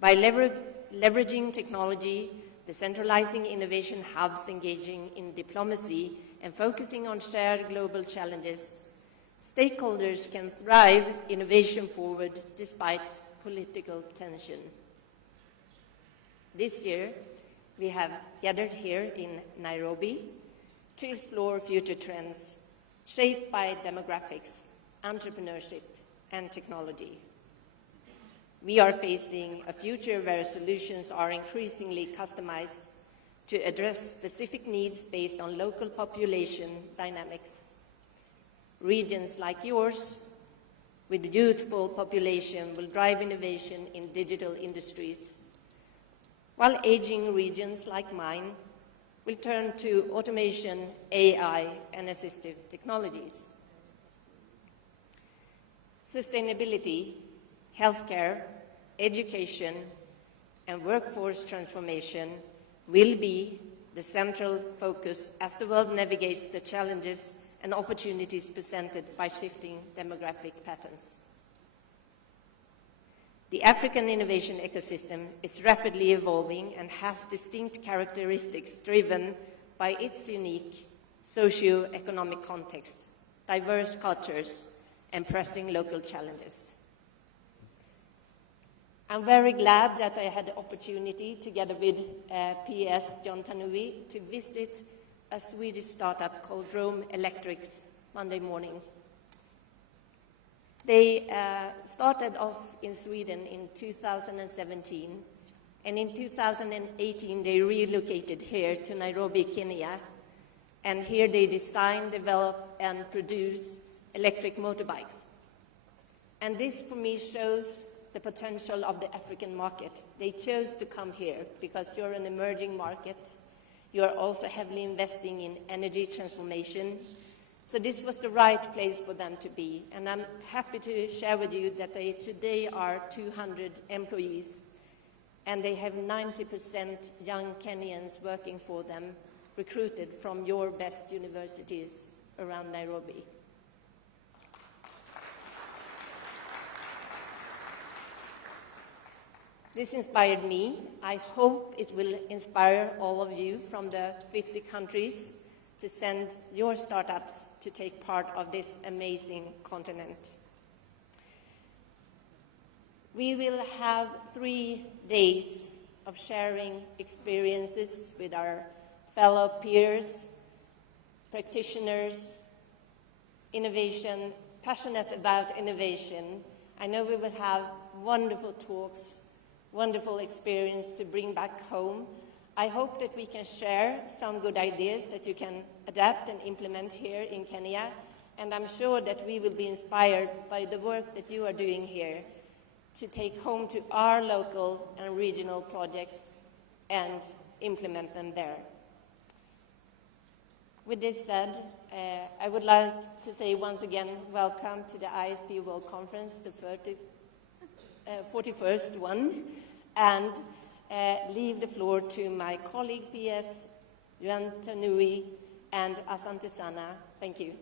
By leveraging technology, decentralizing innovation hubs, engaging in diplomacy, and focusing on shared global challenges, stakeholders can drive innovation forward despite political tension. This year, we have gathered here in Nairobi to explore future trends shaped by demographics, entrepreneurship, and technology. We are facing a future where solutions are increasingly customized to address specific needs based on local population dynamics. Regions like yours, with youthful population, will drive innovation in digital industries, while aging regions like mine will turn to automation, AI, and assistive technologies. Sustainability, healthcare, education, and workforce transformation will be the central focus as the world navigates the challenges and opportunities presented by shifting demographic patterns. The African innovation ecosystem is rapidly evolving and has distinct characteristics driven by its unique socio-economic context, diverse cultures, and pressing local challenges. I'm very glad that I had the opportunity, together with PS John Tanui, to visit a Swedish startup called Rome Electrics Monday morning. They started off in Sweden in 2017, and in 2018 they relocated here to Nairobi, Kenya, and here they design, develop, and produce electric motorbikes. And this, for me, shows the potential of the African market. They chose to come here because you're an emerging market. You are also heavily investing in energy transformation. So this was the right place for them to be. And I'm happy to share with you that they today are 200 employees, and they have 90% young Kenyans working for them, recruited from your best universities around Nairobi. This inspired me. I hope it will inspire all of you from the 50 countries to send your startups to take part of this amazing continent. We will have 3 days of sharing experiences with our fellow peers, practitioners, innovation, passionate about innovation. I know we will have wonderful talks, wonderful experience to bring back home. I hope that we can share some good ideas that you can adapt and implement here in Kenya, and I'm sure that we will be inspired by the work that you are doing here to take home to our local and regional projects and implement them there. With this said, I would like to say once again, welcome to the ISP World Conference, the 41st one, and leave the floor to my colleague PS, Juan Tanui, and Asante Sana. Thank you.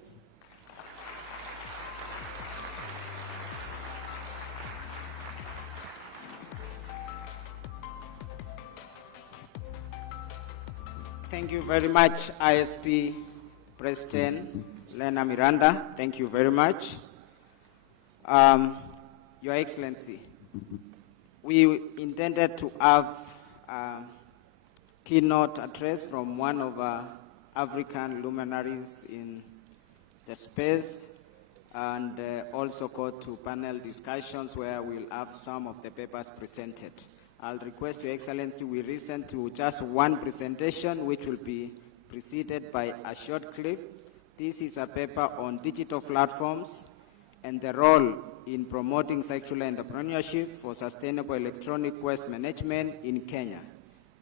Thank you very much, ISP President Lena Miranda. Thank you very much. Your Excellency, we intended to have a keynote address from one of our African luminaries in the space, and also go to panel discussions where we'll have some of the papers presented. I'll request Your Excellency we listen to just one presentation, which will be preceded by a short clip. This is a paper on digital platforms and the role in promoting circular entrepreneurship for sustainable electronic waste management in Kenya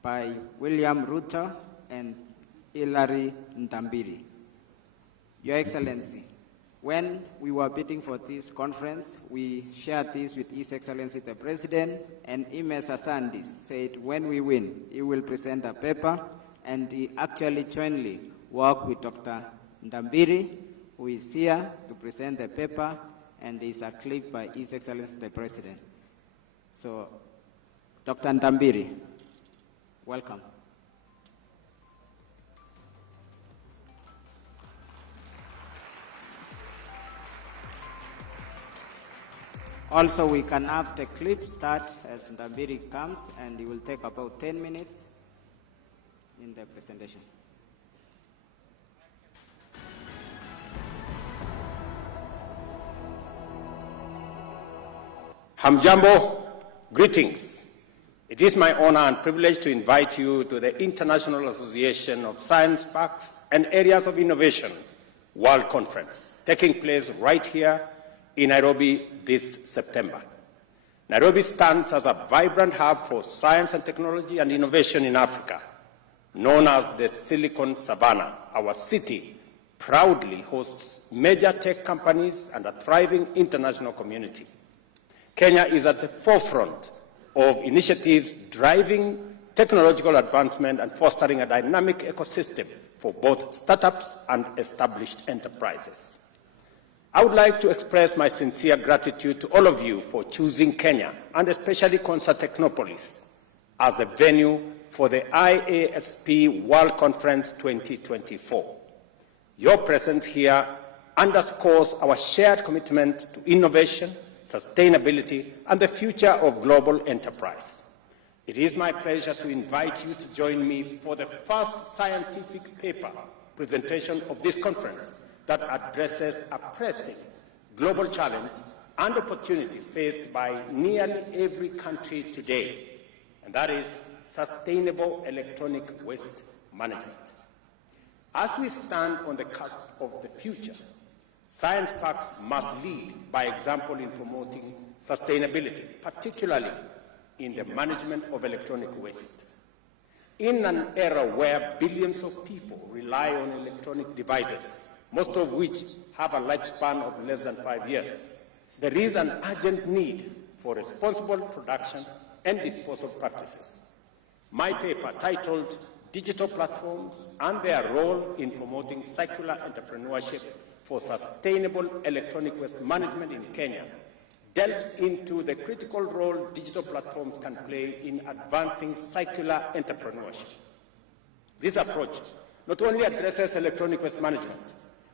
by William Rutter and Hilary Ndambiri. Your Excellency, when we were bidding for this conference, we shared this with His Excellency the President, and Ms. Asandis said when we win, he will present a paper, and he actually jointly worked with Dr. Ndambiri, who is here to present the paper, and there is a clip by His Excellency the President. So, Dr. Ndambiri, welcome. Also, we can have the clip start as Ndambiri comes, and it will take about 10 minutes in the presentation. Hamjambo, greetings. It is my honor and privilege to invite you to the International Association of Science Parks and Areas of Innovation World Conference, taking place right here in Nairobi this September. Nairobi stands as a vibrant hub for science and technology and innovation in Africa. Known as the Silicon Savannah, our city proudly hosts major tech companies and a thriving international community. Kenya is at the forefront of initiatives driving technological advancement and fostering a dynamic ecosystem for both startups and established enterprises. I would like to express my sincere gratitude to all of you for choosing Kenya, and especially Concert Technopolis, as the venue for the IASP World Conference 2024. Your presence here underscores our shared commitment to innovation, sustainability, and the future of global enterprise. It is my pleasure to invite you to join me for the first scientific paper presentation of this conference that addresses a pressing global challenge and opportunity faced by nearly every country today, and that is sustainable electronic waste management. As we stand on the cusp of the future, science parks must lead by example in promoting sustainability, particularly in the management of electronic waste. In an era where billions of people rely on electronic devices, most of which have a lifespan of less than 5 years, there is an urgent need for responsible production and disposal practices. My paper, titled Digital Platforms and Their Role in Promoting Circular Entrepreneurship for Sustainable Electronic Waste Management in Kenya, delves into the critical role digital platforms can play in advancing circular entrepreneurship. This approach not only addresses electronic waste management,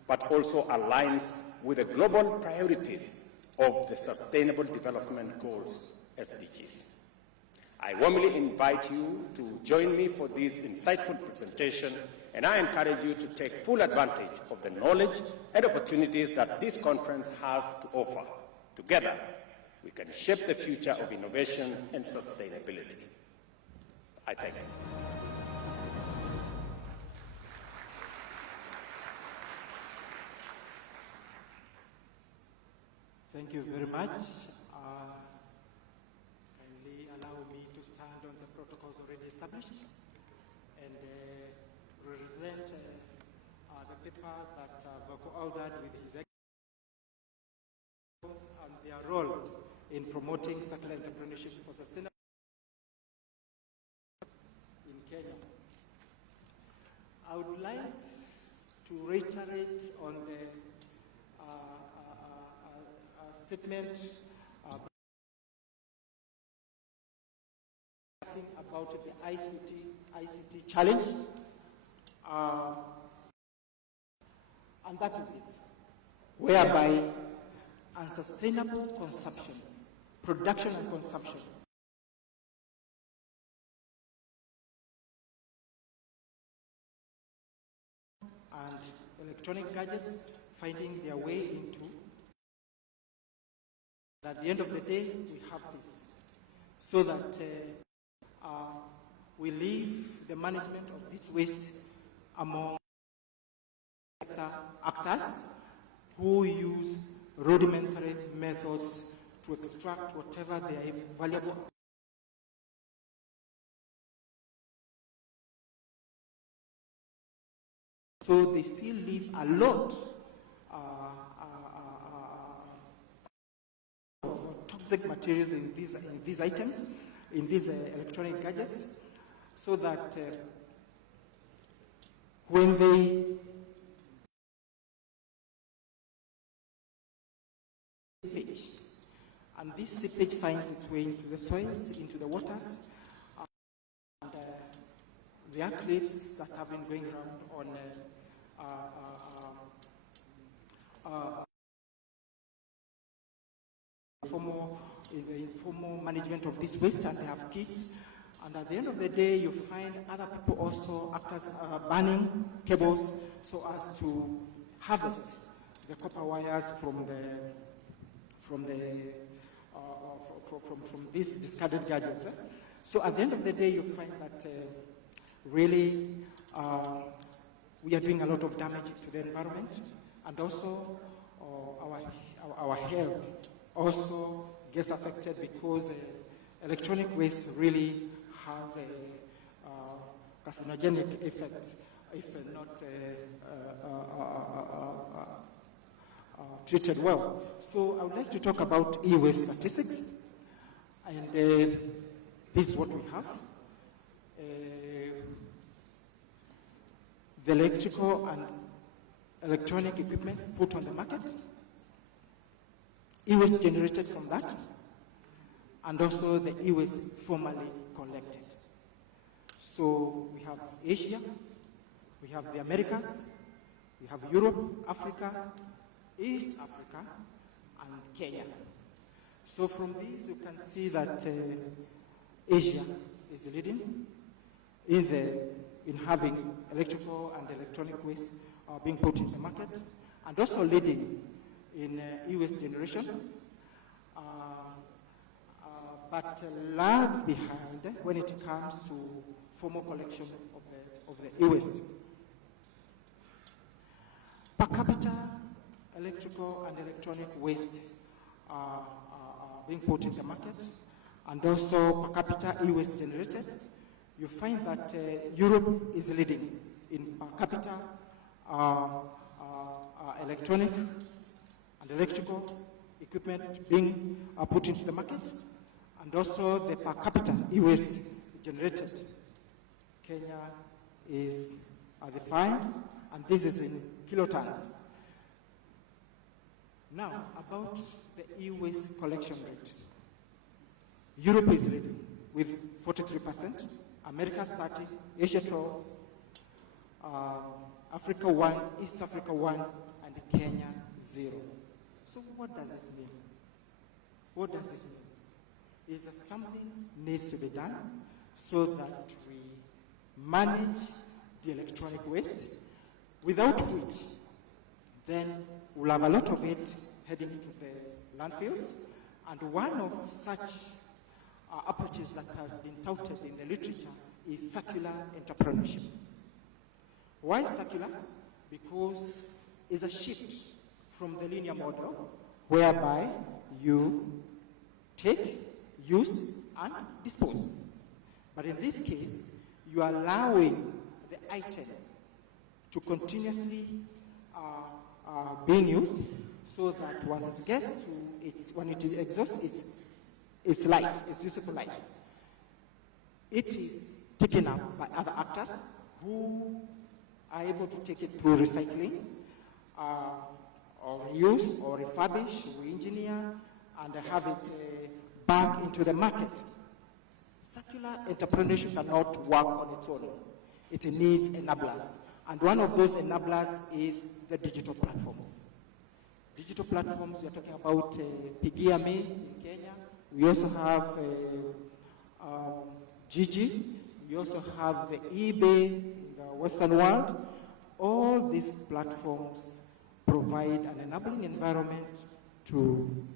but also aligns with the global priorities of the Sustainable Development Goals, SDGs. I warmly invite you to join me for this insightful presentation, and I encourage you to take full advantage of the knowledge and opportunities that this conference has to offer. Together, we can shape the future of innovation and sustainability. I thank you. Thank you very much. Kindly allow me to stand on the protocols already established and present the paper that were co-authored with His Excellency and their role in promoting circular entrepreneurship for sustainable in Kenya. I would like to reiterate on the statement about the ICT challenge, and that is it, whereby unsustainable consumption, production and consumption and electronic gadgets finding their way into. At the end of the day, we have this, so that we leave the management of this waste among actors who use rudimentary methods to extract whatever they are valuable. So they still leave a lot of toxic materials in these items, in these electronic gadgets, so that when they seepage, and this seepage finds its way into the soils, into the waters, and there are clips that have been going around on informal management of this waste, and they have kits. And at the end of the day, you find other people also, actors, burning cables so as to harvest the copper wires from these discarded gadgets. So at the end of the day, you find that really we are doing a lot of damage to the environment, and also our health also gets affected, because electronic waste really has a carcinogenic effect if not treated well. So I would like to talk about e-waste statistics, and this is what we have. the electrical and electronic equipment put on the market, e-waste generated from that, and also the e-waste formally collected. So we have Asia, we have the Americas, we have Europe, Africa, East Africa, and Kenya. So from these, you can see that Asia is leading in having electrical and electronic waste being put in the market, and also leading in e-waste generation, but lags behind when it comes to formal collection of the e-waste. Per capita, electrical and electronic waste are being put in the market, and also per capita e-waste generated. You find that Europe is leading in per capita electronic and electrical equipment being put into the market, and also the per capita e-waste generated. Kenya is defined, and this is in kilotons. Now, about the e-waste collection rate. Europe is leading with 43%, Americas 30, Asia 12, Africa 1, East Africa 1, and Kenya 0. So what does this mean? What does this mean? Is that something needs to be done so that we manage the electronic waste, without which then we'll have a lot of it heading into the landfills. And one of such approaches that has been touted in the literature is circular entrepreneurship. Why circular? Because it's a shift from the linear model whereby you take, use, and dispose. But in this case, you are allowing the item to continuously being used, so that once it gets to when it exhausts its life, its useful life, it is taken up by other actors who are able to take it through recycling, or reuse, or refurbish, re-engineer, and have it back into the market. Circular entrepreneurship cannot work on its own. It needs enablers. And one of those enablers is the digital platforms. Digital platforms, we are talking about Pigia.me in Kenya. We also have Gigi. We also have the eBay in the Western world. All these platforms provide an enabling environment to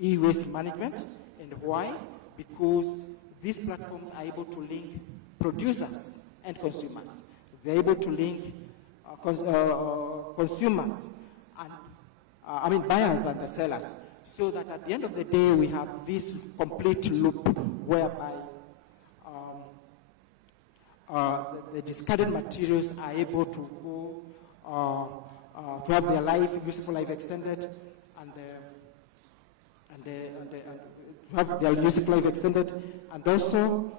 e-waste management. And why? Because these platforms are able to link producers and consumers. They're able to link consumers and buyers and the sellers, so that at the end of the day we have this complete loop whereby the discarded materials are able to go to have their useful life extended, and have their useful life extended, and also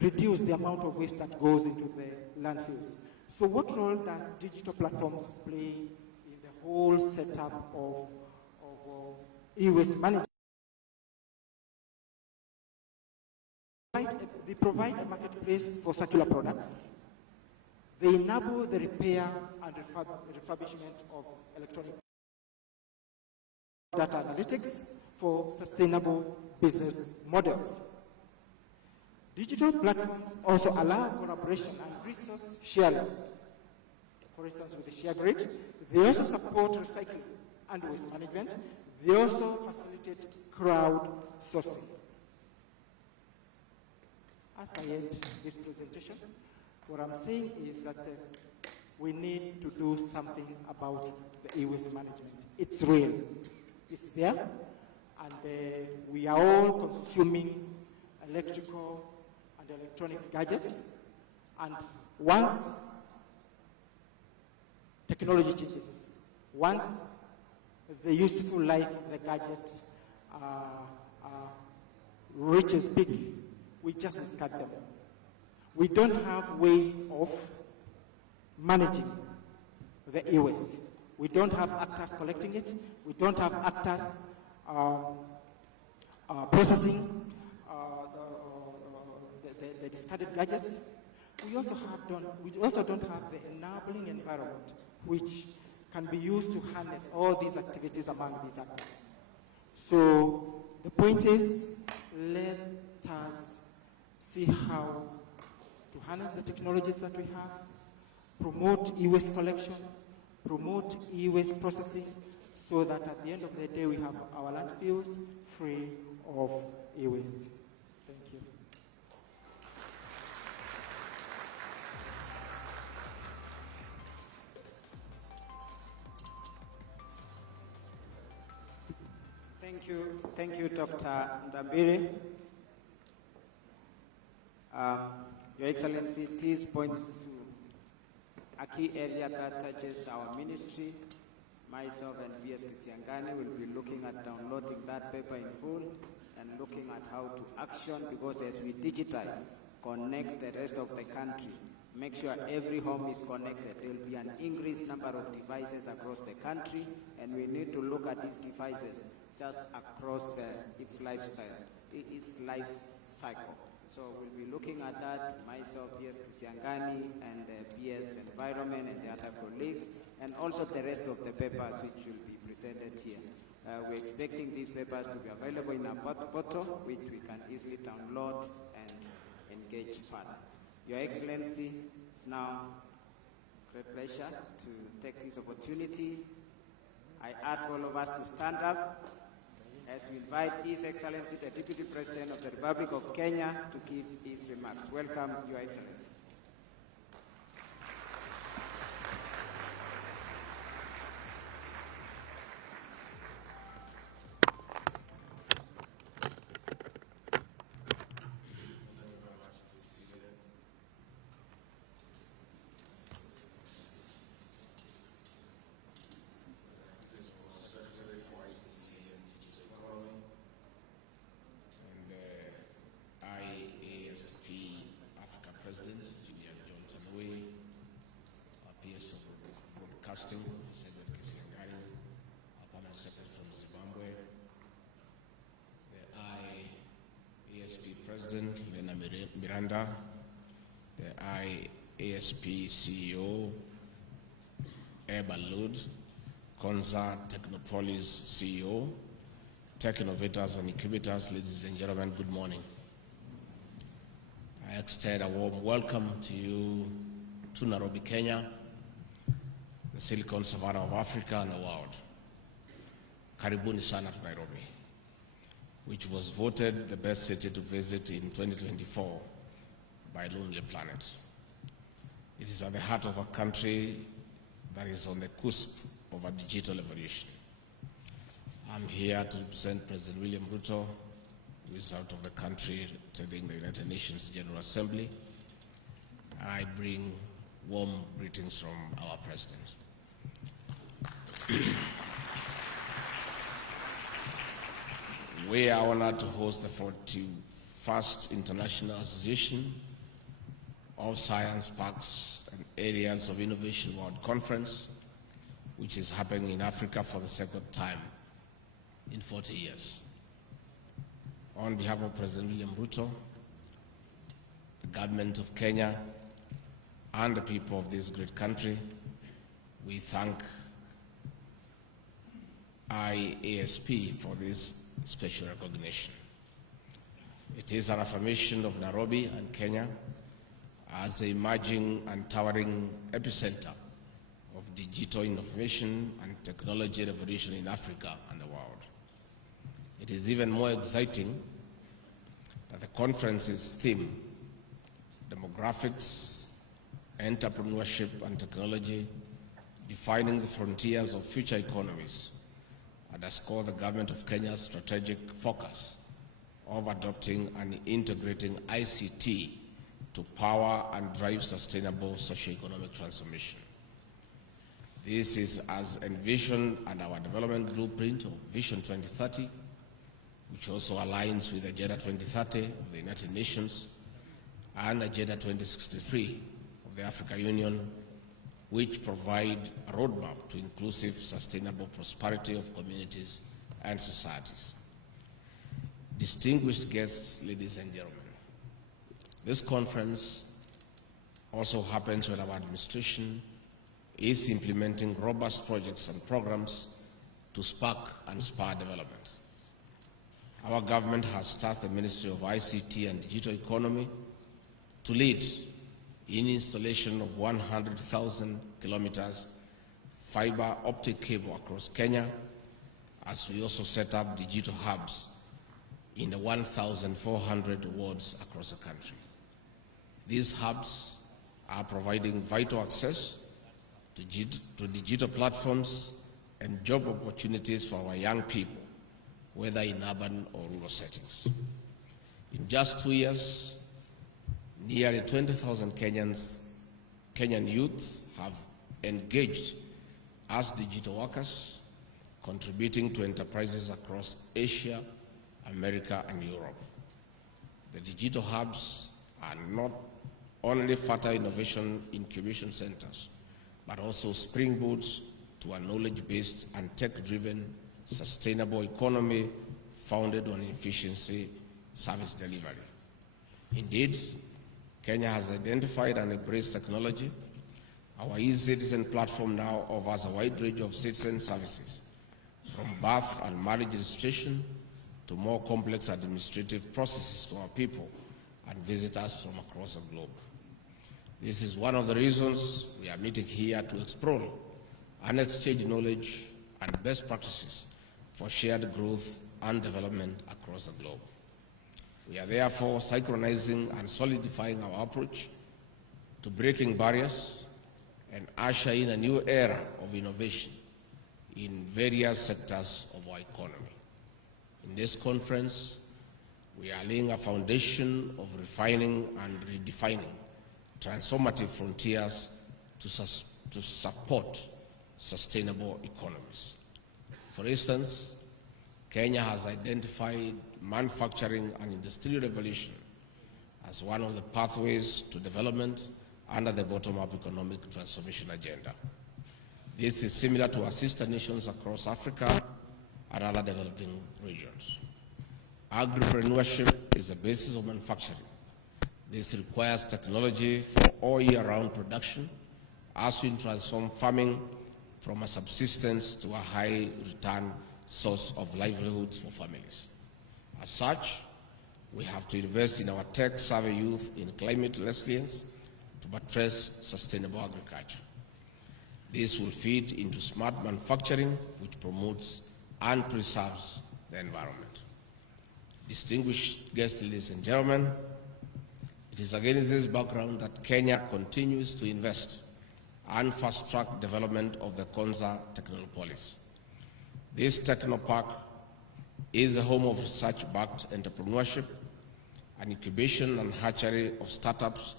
reduce the amount of waste that goes into the landfills. So what role does digital platforms play in the whole setup of e-waste management? They provide a marketplace for circular products. They enable the repair and refurbishment of electronic data analytics for sustainable business models. Digital platforms also allow collaboration and resource sharing. For instance, with the share grid, they also support recycling and waste management. They also facilitate crowd sourcing. As I end this presentation, what I'm saying is that we need to do something about the e-waste management. It's real. It's there. And we are all consuming electrical and electronic gadgets. And once technology changes, once the useful life of the gadget reaches peak, we just discard them. we don't have ways of managing the e-waste. We don't have actors collecting it. We don't have actors processing the discarded gadgets. We also don't have the enabling environment which can be used to harness all these activities among these actors. So the point is, let us see how to harness the technologies that we have, promote e-waste collection, promote e-waste processing, so that at the end of the day we have our landfills free of e-waste. Thank you. Thank you, Dr. Ndambiri. Your Excellency, this points to a key area that touches our ministry. Myself and V.S. Kisiangani will be looking at downloading that paper in full and looking at how to action, because as we digitize, connect the rest of the country, make sure every home is connected. There will be an increased number of devices across the country, and we need to look at these devices just across its lifestyle, its life cycle. So we'll be looking at that, myself, P.S. Kisiangani, and P.S. Environment, and the other colleagues, and also the rest of the papers which will be presented here. We're expecting these papers to be available in our portal, which we can easily download and engage further. Your Excellency, it's now a great pleasure to take this opportunity. I ask all of us to stand up as we invite His Excellency, the Deputy President of the Republic of Kenya, to give his remarks. Welcome, Your Excellency. Senator Kisiangani, our Permanent Secretary from Zimbabwe, the IASP President, Lena Miranda, the IASP CEO, Eba Lud, Konza Technopolis CEO, Tech Innovators and Incubators, ladies and gentlemen, good morning. I extend a warm welcome to you to Nairobi, Kenya, the Silicon Savannah of Africa and the world. Karibuni sana to Nairobi, which was voted the best city to visit in 2024 by Lonely Planet. It is at the heart of a country that is on the cusp of a digital evolution. I'm here to represent President William Ruto, who is out of the country attending the United Nations General Assembly, and I bring warm greetings from our President. We are honored to host the 41st International Association of Science Parks and Areas of Innovation World Conference, which is happening in Africa for the second time in 40 years. On behalf of President William Ruto, the government of Kenya, and the people of this great country, we thank IASP for this special recognition. It is an affirmation of Nairobi and Kenya as the emerging and towering epicenter of digital innovation and technology revolution in Africa and the world. It is even more exciting that the conference's theme, demographics, entrepreneurship and technology, defining the frontiers of future economies, underscore the government of Kenya's strategic focus of adopting and integrating ICT to power and drive sustainable socio-economic transformation. This is as envisioned in our development blueprint of Vision 2030, which also aligns with Agenda 2030 of the United Nations and Agenda 2063 of the African Union, which provide a roadmap to inclusive, sustainable prosperity of communities and societies. Distinguished guests, ladies and gentlemen, this conference also happens when our administration is implementing robust projects and programs to spark and spur development. Our government has tasked the Ministry of ICT and Digital Economy to lead in installation of 100,000 kilometers fiber optic cable across Kenya, as we also set up digital hubs in the 1,400 wards across the country. These hubs are providing vital access to digital platforms and job opportunities for our young people, whether in urban or rural settings. In just 2 years, nearly 20,000 Kenyan youths have engaged as digital workers, contributing to enterprises across Asia, America, and Europe. The digital hubs are not only fertile innovation incubation centers, but also springboards to a knowledge-based and tech-driven sustainable economy founded on efficiency service delivery. Indeed, Kenya has identified and embraced technology. Our e-citizen platform now offers a wide range of citizen services, from birth and marriage registration to more complex administrative processes to our people and visitors from across the globe. This is one of the reasons we are meeting here to explore and exchange knowledge and best practices for shared growth and development across the globe. We are therefore synchronizing and solidifying our approach to breaking barriers and usher in a new era of innovation in various sectors of our economy. In this conference, we are laying a foundation of refining and redefining transformative frontiers to support sustainable economies. For instance, Kenya has identified manufacturing and industrial revolution as one of the pathways to development under the bottom-up economic transformation agenda. This is similar to our sister nations across Africa and other developing regions. Agripreneurship is the basis of manufacturing. This requires technology for all year-round production as we transform farming from a subsistence to a high-return source of livelihoods for families. As such, we have to invest in our tech-savvy youth in climate resilience to buttress sustainable agriculture. This will feed into smart manufacturing, which promotes and preserves the environment. Distinguished guests, ladies and gentlemen, it is against this background that Kenya continues to invest and fast-track development of the Konza Technopolis. This technopark is the home of research-backed entrepreneurship, an incubation and hatchery of startups,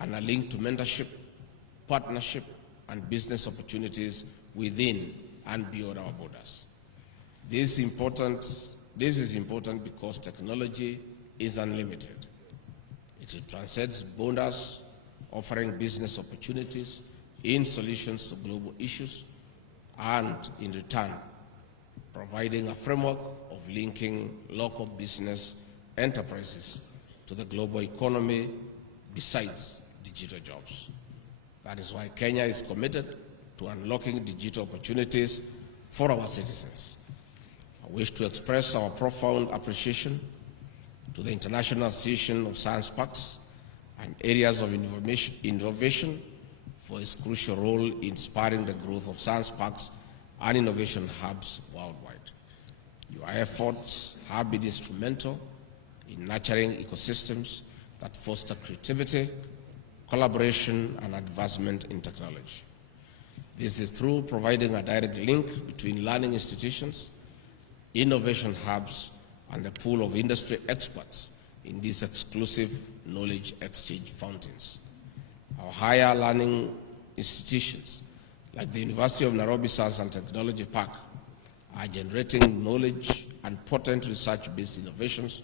and a link to mentorship, partnership, and business opportunities within and beyond our borders. This is important because technology is unlimited. It transcends borders, offering business opportunities in solutions to global issues, and in return, providing a framework of linking local business enterprises to the global economy besides digital jobs. That is why Kenya is committed to unlocking digital opportunities for our citizens. I wish to express our profound appreciation to the International Association of Science Parks and Areas of Innovation for its crucial role in spurring the growth of science parks and innovation hubs worldwide. Your efforts have been instrumental in nurturing ecosystems that foster creativity, collaboration, and advancement in technology. This is through providing a direct link between learning institutions, innovation hubs, and a pool of industry experts in these exclusive knowledge exchange fountains. Our higher learning institutions, like the University of Nairobi Science and Technology Park, are generating knowledge and potent research-based innovations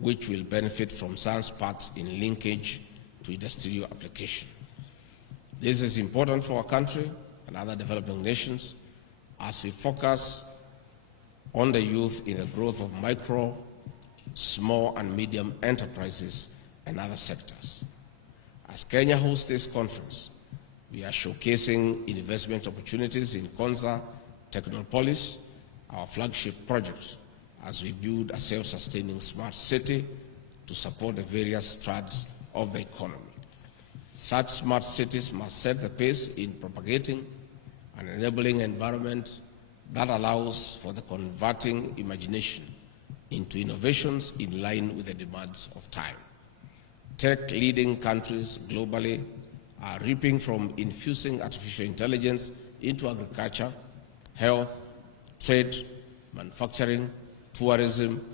which will benefit from science parks in linkage to industrial application. This is important for our country and other developing nations as we focus on the youth in the growth of micro, small and medium enterprises and other sectors. As Kenya hosts this conference, we are showcasing investment opportunities in Konza Technopolis, our flagship project, as we build a self-sustaining smart city to support the various strands of the economy. Such smart cities must set the pace in propagating an enabling environment that allows for the converting imagination into innovations in line with the demands of time. Tech-leading countries globally are reaping from infusing artificial intelligence into agriculture, health, trade, manufacturing, tourism,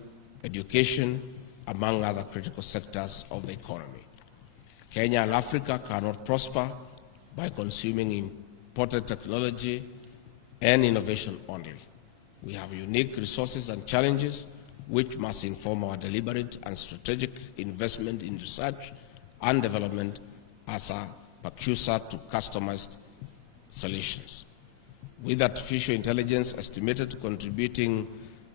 education, among other critical sectors of the economy. Kenya and Africa cannot prosper by consuming imported technology and innovation only. We have unique resources and challenges which must inform our deliberate and strategic investment in research and development as a precursor to customized solutions. With artificial intelligence estimated to contributing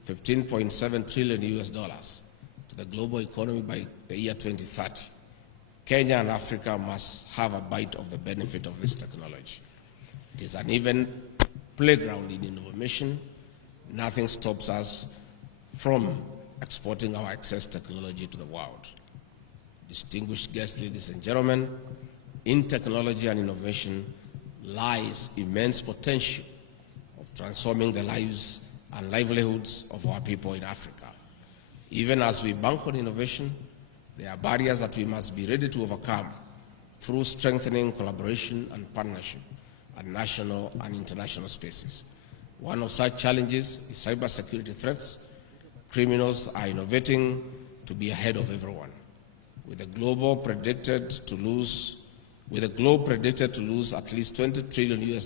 $15.7 trillion to the global economy by the year 2030, Kenya and Africa must have a bite of the benefit of this technology. It is an even playground in innovation. Nothing stops us from exporting our excess technology to the world. Distinguished guests, ladies and gentlemen, in technology and innovation lies immense potential of transforming the lives and livelihoods of our people in Africa. Even as we bank on innovation, there are barriers that we must be ready to overcome through strengthening collaboration and partnership at national and international spaces. One of such challenges is cybersecurity threats. Criminals are innovating to be ahead of everyone. With the globe predicted to lose at least $20 trillion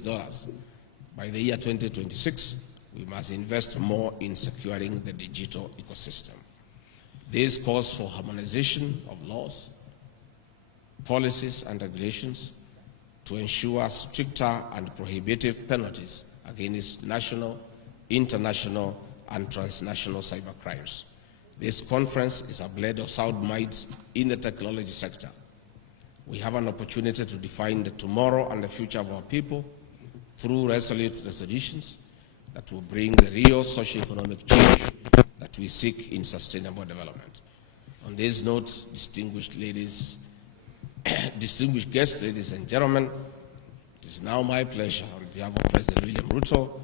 by the year 2026, we must invest more in securing the digital ecosystem. This calls for harmonization of laws, policies, and regulations to ensure stricter and prohibitive penalties against national, international, and transnational cybercrimes. This conference is a blend of sound minds in the technology sector. We have an opportunity to define the tomorrow and the future of our people through resolute resolutions that will bring the real socio-economic change that we seek in sustainable development. On this note, distinguished guests, ladies and gentlemen, it is now my pleasure on behalf of President William Ruto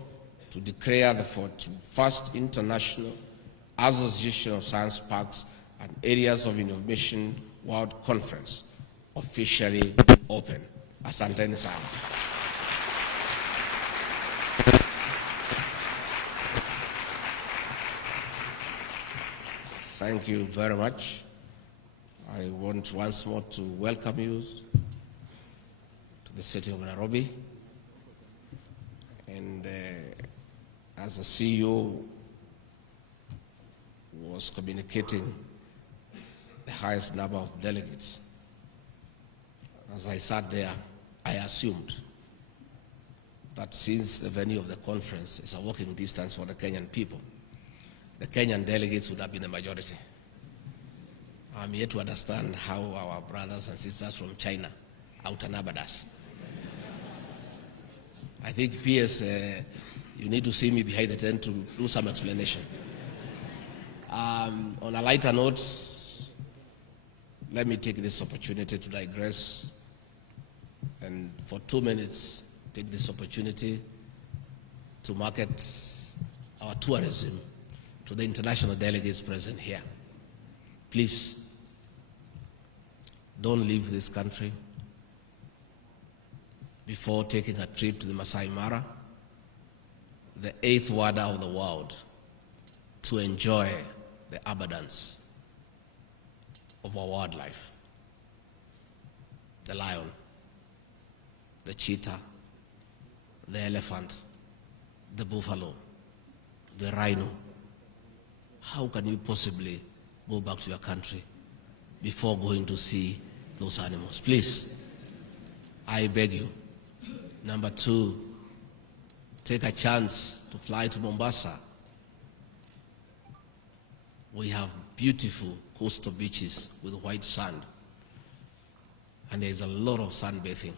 to declare the 41st International Association of Science Parks and Areas of Innovation World Conference officially open. Asanteni sana. Thank you very much. I want once more to welcome you to the city of Nairobi. And as the CEO was communicating the highest number of delegates, as I sat there, I assumed that since the venue of the conference is a walking distance for the Kenyan people, the Kenyan delegates would have been the majority. I'm yet to understand how our brothers and sisters from China outnumbered us. I think, PS, you need to see me behind the tent to do some explanation. On a lighter note, let me take this opportunity to digress and for 2 minutes take this opportunity to market our tourism to the international delegates present here. Please, don't leave this country before taking a trip to the Masai Mara, the 8th wonder of the world, to enjoy the abundance of our wildlife. The lion, the cheetah, the elephant, the buffalo, the rhino. How can you possibly go back to your country before going to see those animals. Please, I beg you. Number two, take a chance to fly to Mombasa. We have beautiful coastal beaches with white sand, and there's a lot of sunbathing.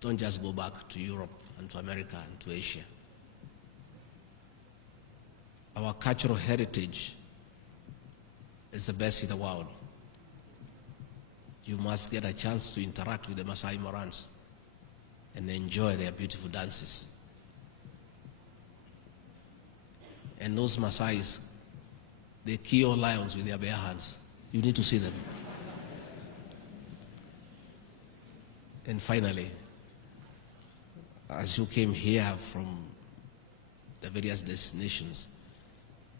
Don't just go back to Europe and to America and to Asia. Our cultural heritage is the best in the world. You must get a chance to interact with the Masai Marans and enjoy their beautiful dances. And those Masais, they kill lions with their bare hands. You need to see them. And finally, as you came here from the various destinations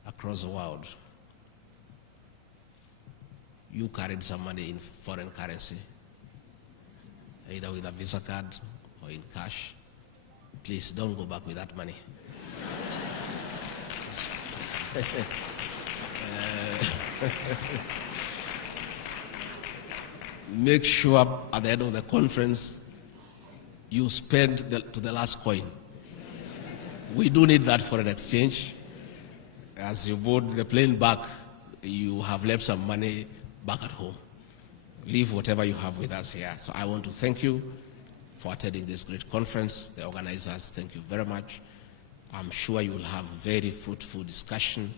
across the world, you carried some money in foreign currency, either with a Visa card or in cash. Please don't go back with that money. Make sure at the end of the conference you spend to the last coin. We do need that for an exchange. As you board the plane back, you have left some money back at home. Leave whatever you have with us here. So I want to thank you for attending this great conference. The organizers, thank you very much. I'm sure you will have very fruitful discussion,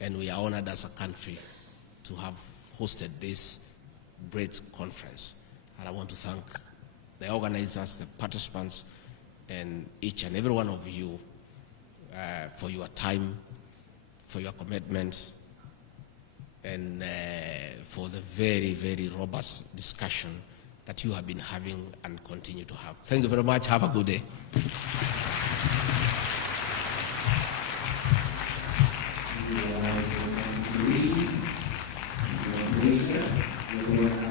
and we are honored as a country to have hosted this great conference. And I want to thank the organizers, the participants, and each and every one of you for your time, for your commitment, and for the very, very robust discussion that you have been having and continue to have. Thank you very much. Have a good day. We are